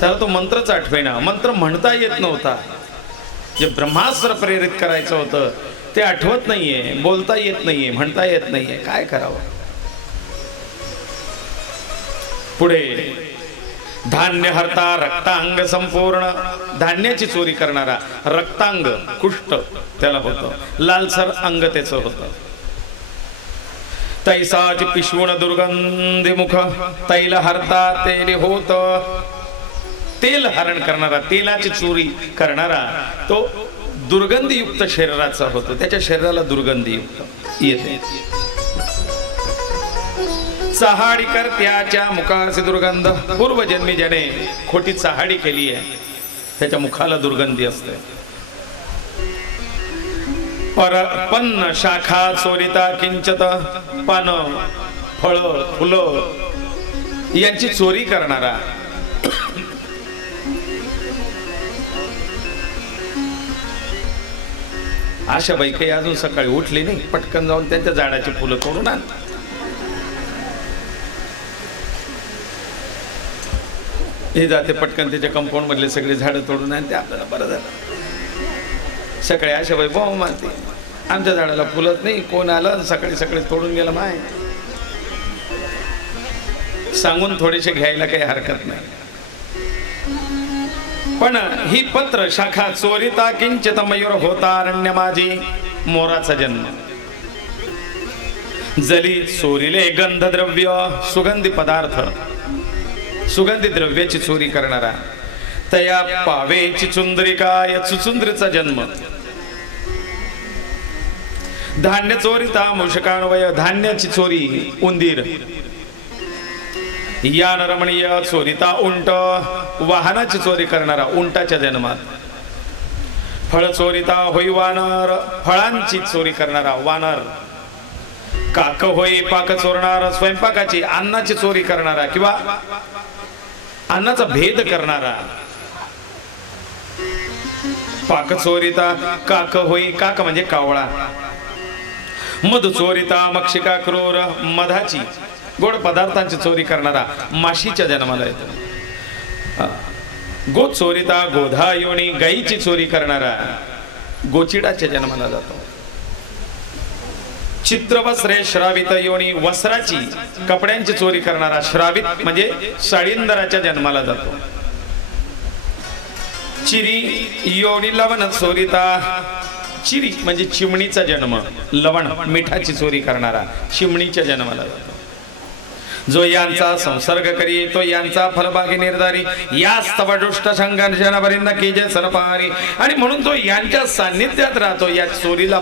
त्याला तो मंत्रच आठवेना, मंत्र म्हणता येत नव्हता. जे ब्रह्मास्त्र प्रेरित करायचं होतं ते आठवत नाहीये, बोलता येत नाहीये, म्हणता येत नाहीये, काय करावं. पुढे धान्य हरता रक्तांग संपूर्ण, धान्याची चोरी करणारा, रक्तांग, कुष्ठ त्याला होतं, लालसर अंग त्याचं होतं. तैसाची पिशवण दुर्गंधी मुख, तैल हरता तेल होत, तेल हरण करणारा, तेलाची चोरी करणारा, तो दुर्गंधीयुक्त शरीराचा होतो, त्याच्या शरीराला दुर्गंधी येते. चहाडी कर त्याच्या मुखास दुर्गंध. पूर्वजन्मी ज्याने खोटी चहाडी केली आहे त्याच्या मुखाला दुर्गंधी असते. पन्न शाखा चोरिता किंचत. पान फळ फुलं यांची चोरी करणारा. अशा बाई काही अजून सकाळी उठली नाही, पटकन जाऊन त्यांच्या झाडाची फुलं तोडून आण. हे जाते पटकन त्याच्या कंपाऊंड मधले सगळे झाडं तोडून आणते. आपल्याला बरं झालं. सकाळी अशा बाई बोंब मारते, आमच्या झाडाला फुलत नाही, कोण आलं सकाळी सकाळी तोडून गेलं. माय सांगून थोडेसे घ्यायला काही हरकत नाही. पण ही पत्र शाखा चोरिता किंचित मयूर होता अरण्य माझी. मोराचा जन्म. जली चोरीले गंधद्रव्य सुगंधी पदार्थ, सुगंधी द्रव्याची चोरी करणारा. तया पावेची चुंदरिका या चुचुंद्रीचा जन्म. धान्य चोरिता मूषकान्वय धान्याची चोरी उंदीर. या नरमणीय चोरिता उंट वाहनाची चोरी करणारा उंटाच्या जन्मात. फळ चोरिता होई वानर फळांची चोरी करणारा वानर. काक होई पाक चोरणारा स्वयंपाकाची अन्नाची चोरी करणारा किंवा अन्नाचा भेद करणारा. पाक चोरिता काक होई काक म्हणजे कावळा. मध चोरिता मक्षिका क्रूर मधाची गोड पदार्थांची चोरी करणारा माशीच्या जन्माला येतो. गो चोरिता गोधा योनी गाईची चोरी करणारा गोचिडाच्या जन्माला जातो. चित्रवस्त्रे श्रावित योनी वस्त्राची कपड्यांची चोरी करणारा श्रावित म्हणजे साळींदराच्या जन्माला जातो. चिरी योनी लवण चोरिता चिरी म्हणजे चिमणीचा जन्म. लवण मिठाची चोरी करणारा चिमणीच्या जन्माला जातो. जो यांचा संसर्ग करी तो यांचा फलभागी निर्धारी. याच तव दुष्ट संघर्षणावरील कीजे सरपारी. आणि म्हणून जो यांच्या सान्निध्यात राहतो, या चोरीला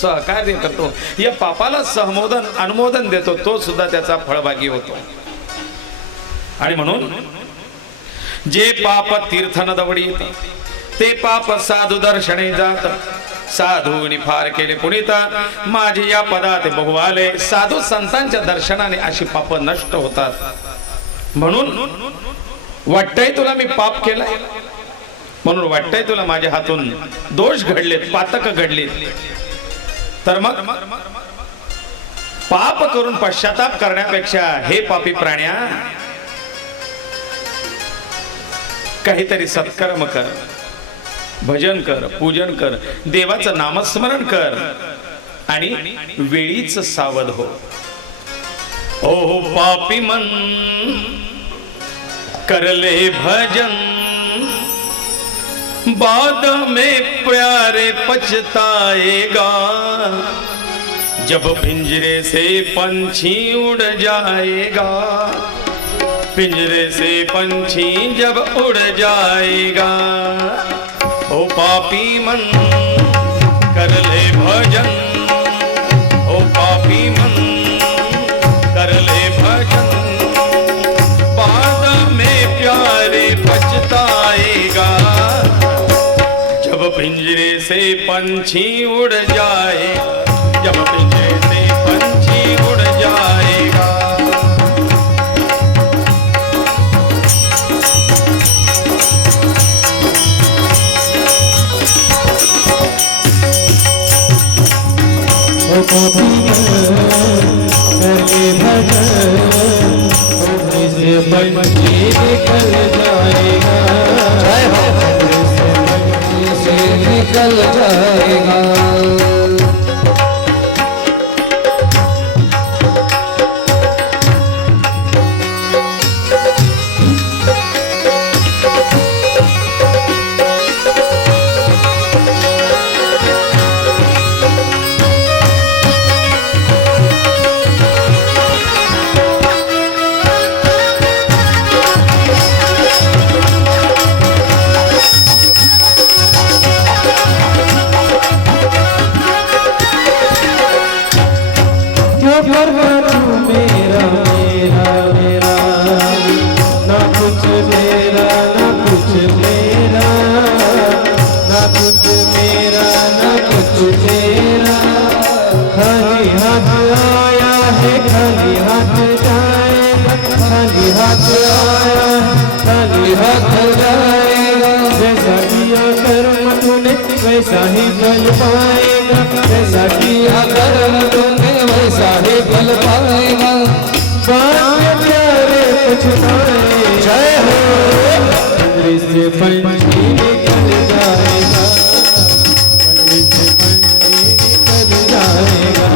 सहकार्य करतो, या पापाला सहमोदन अनुमोदन देतो, तो सुद्धा त्याचा फळभागी होतो. आणि म्हणून जे पाप तीर्थ न दवडीत ते पाप साधू दर्शने जात. साधूनी फार केले पुनीता माझे या पदात बहु आले. साधू संतांच्या दर्शनाने अशी पाप नष्ट होतात. म्हणून वाटतंय तुला मी पाप केलाय, म्हणून वाटतंय तुला माझ्या हातून दोष घडलेत, पातक घडलेत, तर मग पाप करून पश्चाताप करण्यापेक्षा हे पापी प्राण्या काहीतरी सत्कर्म कर, भजन कर, पूजन कर, देवाचं नामस्मरण कर आणि वेळीच सावध हो. ओ पापी मन कर ले भजन बाद में प्यारे पछताएगा. जब पिंजरे से पंछी उड़ जाएगा, पिंजरे से पंछी जब उड़ जाएगा. ओ पापी मन कर ले भजन, ओ पापी मन कर ले भजन बाद में प्यारे पछताएगा. जब पिंजरे से पंछी उड़ जाए, जब पिंजरे से पंछी उड़ जाएगा. करके भजन से पंछी निकल जाएगा, से निकल जाएगा. जो परवाना मेरा खाली हाथ जाएगा, खाली हाथ आया, खाली हाथ जाएगा। जैसा किया कर्म तूने वैसा ही फल पाएगा, जैसा किया कर्म तूने वैसा ही फल पाएगा। बात प्यारे पछताए, जय हो मंदिर से पंछी निकल जाएगा, मंदिर से पंछी निकल जाएगा,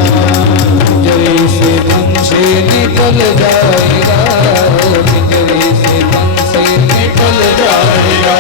पिंजरे से पंछी निकल जाएगा, पिंजरे से पंछी निकल जाएगा।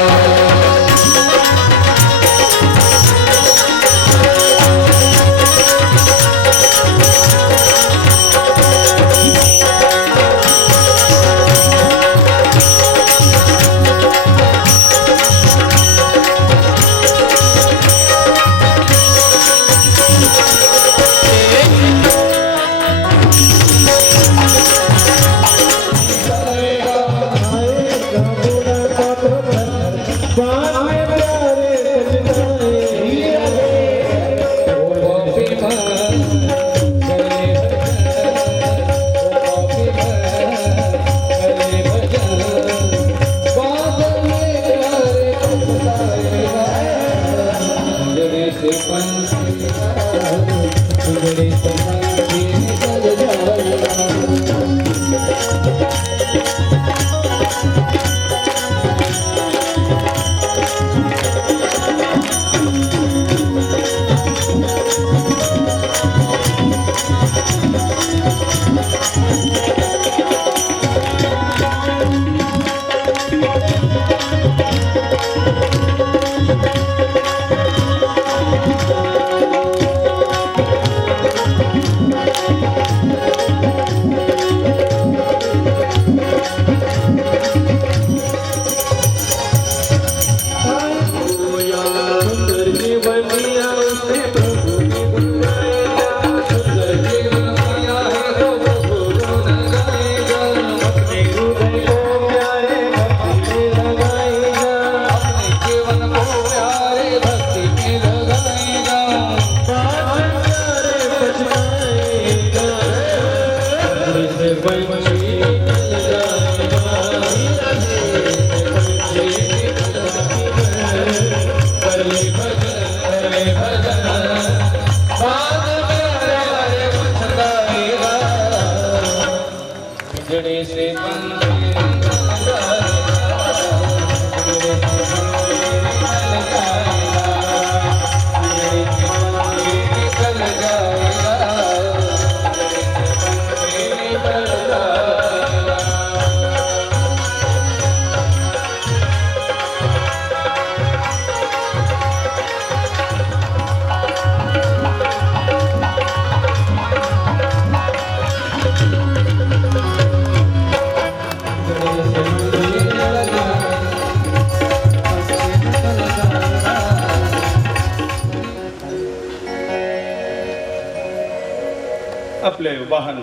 आपले वाहन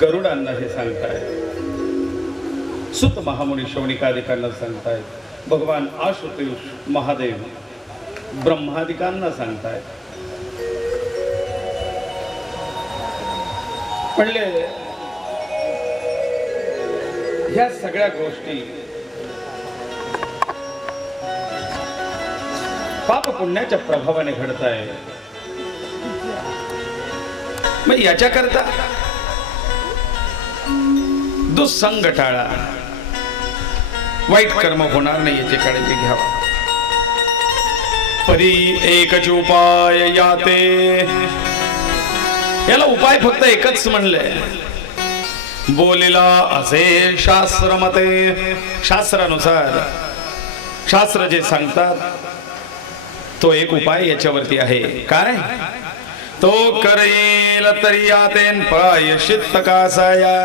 गरुडांना हे सांगताय, सुत महामुनी शौनिकादिकांना सांगताय, भगवान आशुतोष महादेव ब्रह्मादिकांना सांगताय. म्हणले ह्या सगळ्या गोष्टी पाप पुण्याच्या प्रभावाने घडत आहे. मग याच्याकरता दुःसंग टाळा, वाईट कर्म होणार नाही याची काळजी घ्यावा. परी एकच उपाय याते, याला उपाय फक्त एकच म्हणलंय. बोलिला असे शास्त्र मते, शास्त्रानुसार शास्त्र जे सांगतात तो एक उपाय याच्यावरती आहे. काय तो करेल तरी यातेन प्रायश्चित्त कासाया.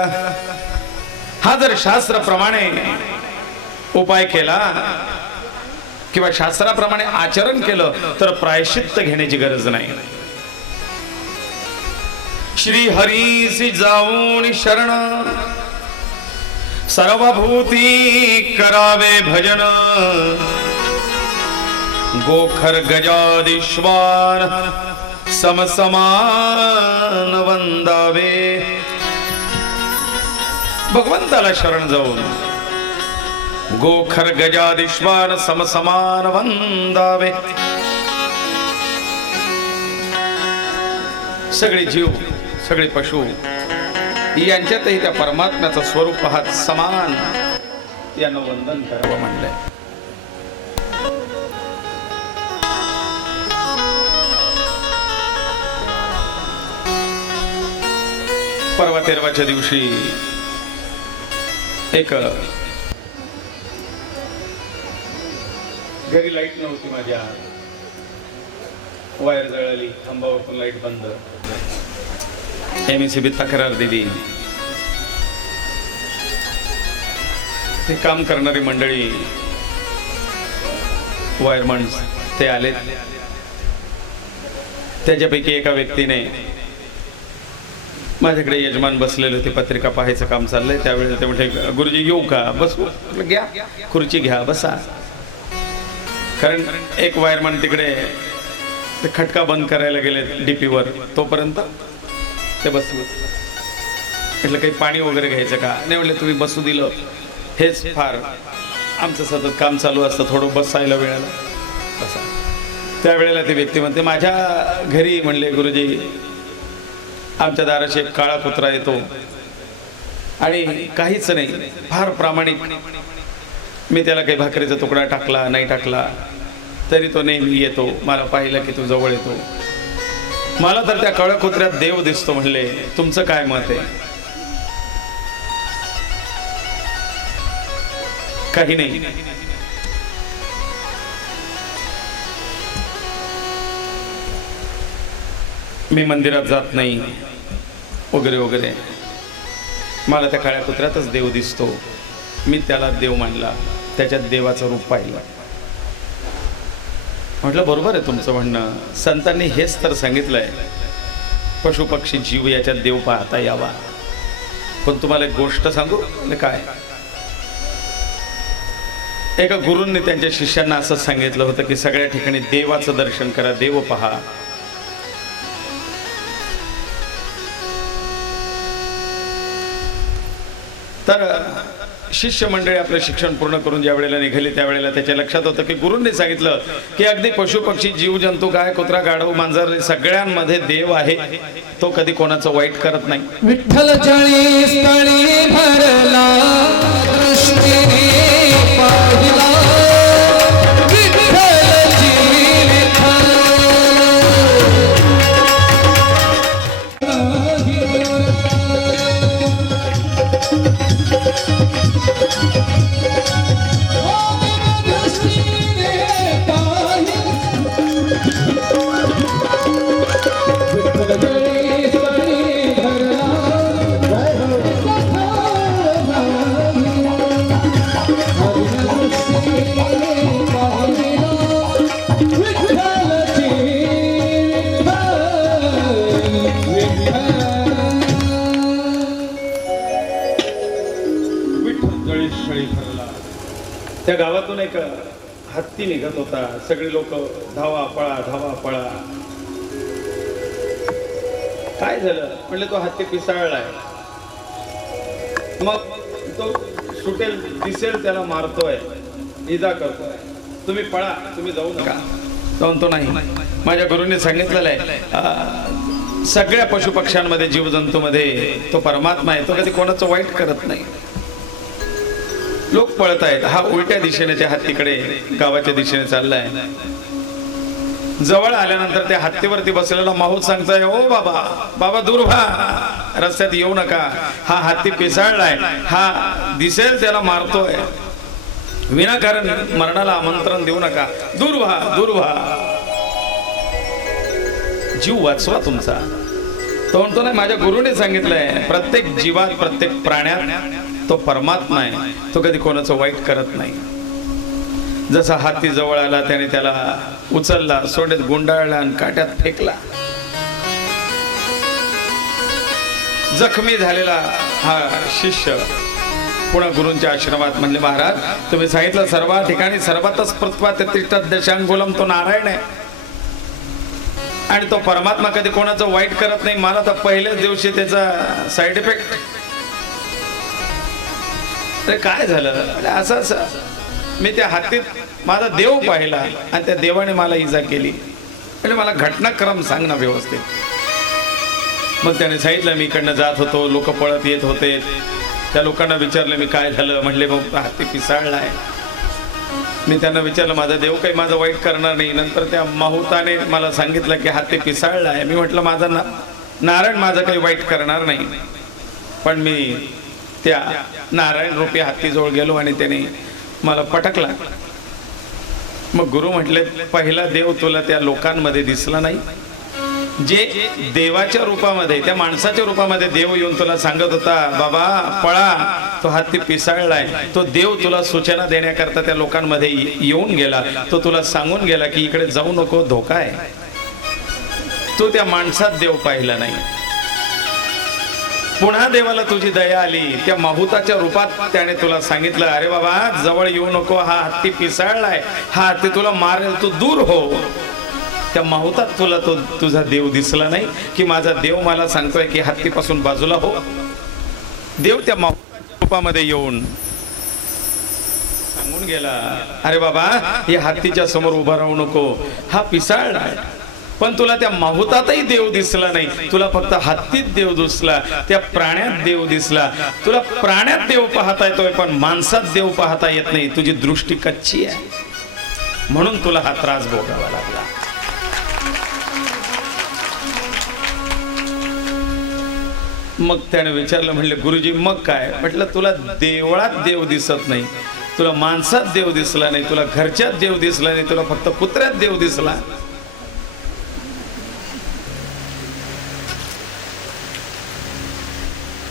हा जर शास्त्राप्रमाणे उपाय केला किंवा शास्त्राप्रमाणे आचरण केलं तर प्रायश्चित्त घेण्याची गरज नाही. श्री हरीसी जाऊन शरण, सर्वभूती करावे भजन. गोखर गजाधीश्वर समसमान वंदावे. भगवंताला शरण जाऊन गोखर गजादिश्वार समसमान वंदावे. सगळे जीव सगळे पशु यांच्यातही त्या परमात्म्याचं स्वरूप पाहत समान यांना वंदन करावं म्हणलंय. परवा तेरवाच्या दिवशी एक घरी लाईट नव्हती, माझ्या वायर जळाली, खांबावर लाईट बंद. MECB तक्रार दिली. ते काम करणारी मंडळी वायरमन ते आले. त्याच्यापैकी एका व्यक्तीने माझ्याकडे यजमान बसलेले होते, पत्रिका पाहायचं काम चाललंय. त्यावेळेला ते म्हटले, गुरुजी येऊ का? बसू. घ्या खुर्ची घ्या, बसा. कारण एक वायरमन तिकडे ते खटका बंद करायला गेले डीपीवर, तोपर्यंत ते बसले. म्हटलं काही पाणी वगैरे घ्यायचं का? नाही म्हणले, तुम्ही बसू दिलं हेच फार. आमचं सतत काम चालू असतं, थोडं बसायला वेळाला बसा. त्यावेळेला ते व्यक्ती म्हणते, माझ्या घरी म्हणले गुरुजी आमच्या दाराशी एक काळा कुत्रा येतो आणि काहीच नाही, फार प्रामाणिक. मी त्याला काही भाकरीचा तुकडा टाकला नाही टाकला तरी तो नेहमी येतो. मला पाहिलं की तो जवळ येतो. मला तर त्या काळ्या कुत्र्यात देव दिसतो. म्हणले, तुमचं काय मत आहे? काही नाही. मी मंदिरात जात नाही वगैरे वगैरे. मला त्या काळ्या कुत्र्यातच देव दिसतो. मी त्याला देव मानला, त्याच्यात देवाचं रूप पाहिलं. म्हटलं, बरोबर आहे तुमचं म्हणणं. संतांनी हेच तर सांगितलंय, पशुपक्षी जीव याच्यात देव पाहता यावा. पण तुम्हाला एक गोष्ट सांगू. काय? एका गुरूंनी त्यांच्या शिष्यांना असं सांगितलं होतं की सगळ्या ठिकाणी देवाचं दर्शन करा, देव पहा. तर शिष्य मंडळी आपलं शिक्षण पूर्ण करून ज्या वेळेला निघाली त्यावेळेला त्याच्या लक्षात होतं की गुरूंनी सांगितलं की अगदी पशुपक्षी जीवजंतू गाय कुत्रा गाढव मांजर सगळ्यांमध्ये देव आहे. तो कधी कोणाचं वाईट करत नाही. विठ्ठल जळी स्थळी भरला दृष्टीने पाहिला विठ्ठलजी विठ्ठल. त्या गावातून एक हत्ती निघत होता. सगळे लोक धावा पळा धावा पळा. काय झालं? म्हणले, तो हत्ती पिसाळलाय. मग तो सुटेल दिसेल त्याला मारतोय, इजा करतोय. तुम्ही पळा, तुम्ही जाऊ नका. तो नाही, माझ्या गुरूंनी सांगितलेलं आहे सगळ्या पशुपक्ष्यांमध्ये जीवजंतूमध्ये तो परमात्मा आहे. तो कधी कोणाचं वाईट करत नाही. लोक पळत आहेत. हा उलट्या दिशेने त्या हत्तीकडे गावाच्या दिशेने चाललाय. जवळ आल्यानंतर त्या हत्तीवरती बसलेला माहूत सांगताय, ओ बाबा बाबा दूर व्हा, रस्त्यात येऊ नका. हा हत्ती पिसाळलाय, हा दिसेल त्याला मारतोय. विनाकारण मरणाला आमंत्रण देऊ नका. दूर व्हा, दूर व्हा. जीव वाचवा तुमचा. तो म्हणतो नाही, माझ्या गुरुने सांगितलंय प्रत्येक जीवात प्रत्येक प्राण्यात तो परमात्मा आहे. तो कधी कोणाचं वाईट करत नाही. जसा हाती जवळ आला त्याने त्याला उचलला, सोंडेत गुंडाळला आणि काट्यात फेकला. जखमी झालेला हा शिष्य पुन्हा गुरूंच्या आश्रमात म्हणले, महाराज तुम्ही सांगितलं सर्व ठिकाणी सर्वातच पृथ्वा 33 दशांगुलम तो नारायण आहे आणि तो परमात्मा कधी कोणाचं वाईट करत नाही. मला तर पहिल्याच दिवशी त्याचा साईड इफेक्ट, तर काय झालं असं असं मी त्या हत्तीत माझा देव पाहिला आणि त्या देवाने मला इजा केली. म्हणजे मला घटनाक्रम सांग ना व्यवस्थित. मग त्याने सांगितलं मी इकडनं जात होतो, लोक पळत येत होते. त्या लोकांना विचारलं मी काय झालं, म्हणले मग हत्ती पिसाळलाय. मी त्यांना विचारलं माझा देव काही माझं वाईट करणार नाही. नंतर त्या माहुताने मला सांगितलं की हत्ती पिसाळलाय. मी म्हटलं माझा नारायण माझं काही वाईट करणार नाही. पण मी त्या नारायण रूपी हत्तीजवळ गेलो आणि त्याने मला पटकला. मग गुरु म्हटले पहिला देव तुला त्या लोकांमध्ये दिसला नाही. जे देवाच्या रूपामध्ये, त्या माणसाच्या रूपामध्ये देव येऊन तुला सांगत होता बाबा पळा, तो हत्ती पिसाळलाय, तो देव तुला सूचना देण्याकरता त्या लोकांमध्ये येऊन गेला. तो तुला सांगून गेला की इकडे जाऊ नको, धोका आहे. तू त्या माणसात देव पाहिला नाही. पुन्हा देवाला तुझी दया आली. त्या माहुताच्या रूपात त्याने तुला सांगितलं अरे बाबा जवळ येऊ नको, हा हत्ती पिसाळलाय, हा हत्ती तुला मारेल, तू दूर हो. त्या माहुतात तुला तो तुझा देव दिसला नाही की माझा देव मला सांगतोय की हत्तीपासून बाजूला हो. देव त्या माहुताच्या रूपामध्ये येऊन सांगून गेला अरे बाबा या हत्तीच्या समोर उभा राहू नको, हा पिसाळलाय. पण तुला त्या माहुतातही देव दिसला नाही, तुला फक्त हत्तीत देव दिसला, त्या प्राण्यात देव दिसला. तुला प्राण्यात देव पाहता येतोय पण माणसात देव पाहता येत नाही. तुझी दृष्टी कच्ची आहे म्हणून तुला हा त्रास भोगावा लागला. मग त्याने विचारलं म्हणले गुरुजी मग काय. म्हटलं तुला देवळात देव दिसत नाही, तुला माणसात देव दिसला नाही, तुला घरच्यात देव दिसला नाही, तुला फक्त कुत्र्यात देव दिसला.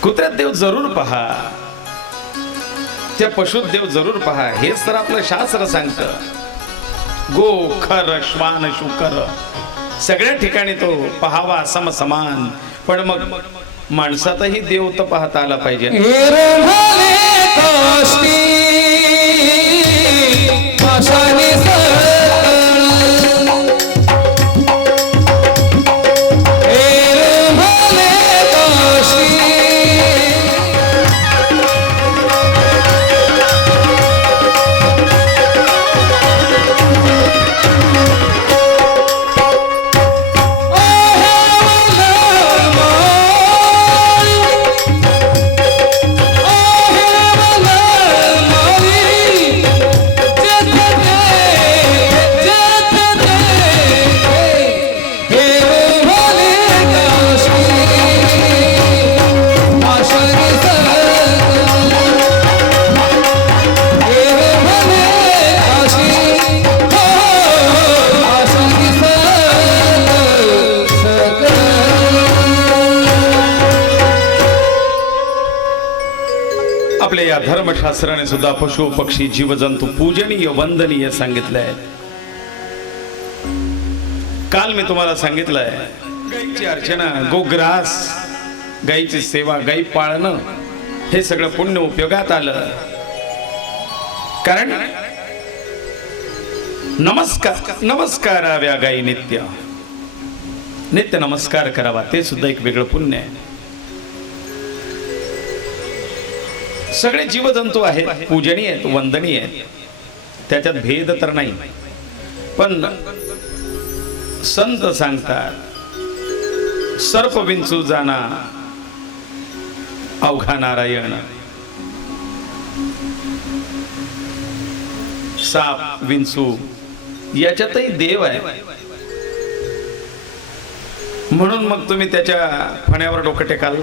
कुत्र्यात देव जरूर पहा, त्या पशुत देव जरूर पहा. हेच तर आपलं शास्त्र सांगतं. गो खर श्वान शुकर सगळ्या ठिकाणी तो पहावा समसमान. पण मग माणसातही देव तर पाहता आला पाहिजे. आपल्या या धर्मशास्त्राने सुद्धा पशु पक्षी जीवजंतू पूजनीय वंदनीय सांगितलंय. काल मी तुम्हाला सांगितलंय गायीची अर्चना, गोग्रास, गायीची सेवा, गायी पाळणं हे सगळं पुण्य उपयोगात आलं. कारण नमस्काराव्या गायी नित्य नित्य नमस्कार करावा, ते सुद्धा एक वेगळं पुण्य आहे. सगळे जीवजंतू आहेत, पूजनीय आहेत, वंदनीय आहेत, त्याच्यात भेद तर नाही. पण संत सांगतात सर्प विंचू जाना अवघा नारायण, साप विंचू याच्यातही देव आहे. म्हणून मग तुम्ही त्याच्या फण्यावर डोकं टेकाल.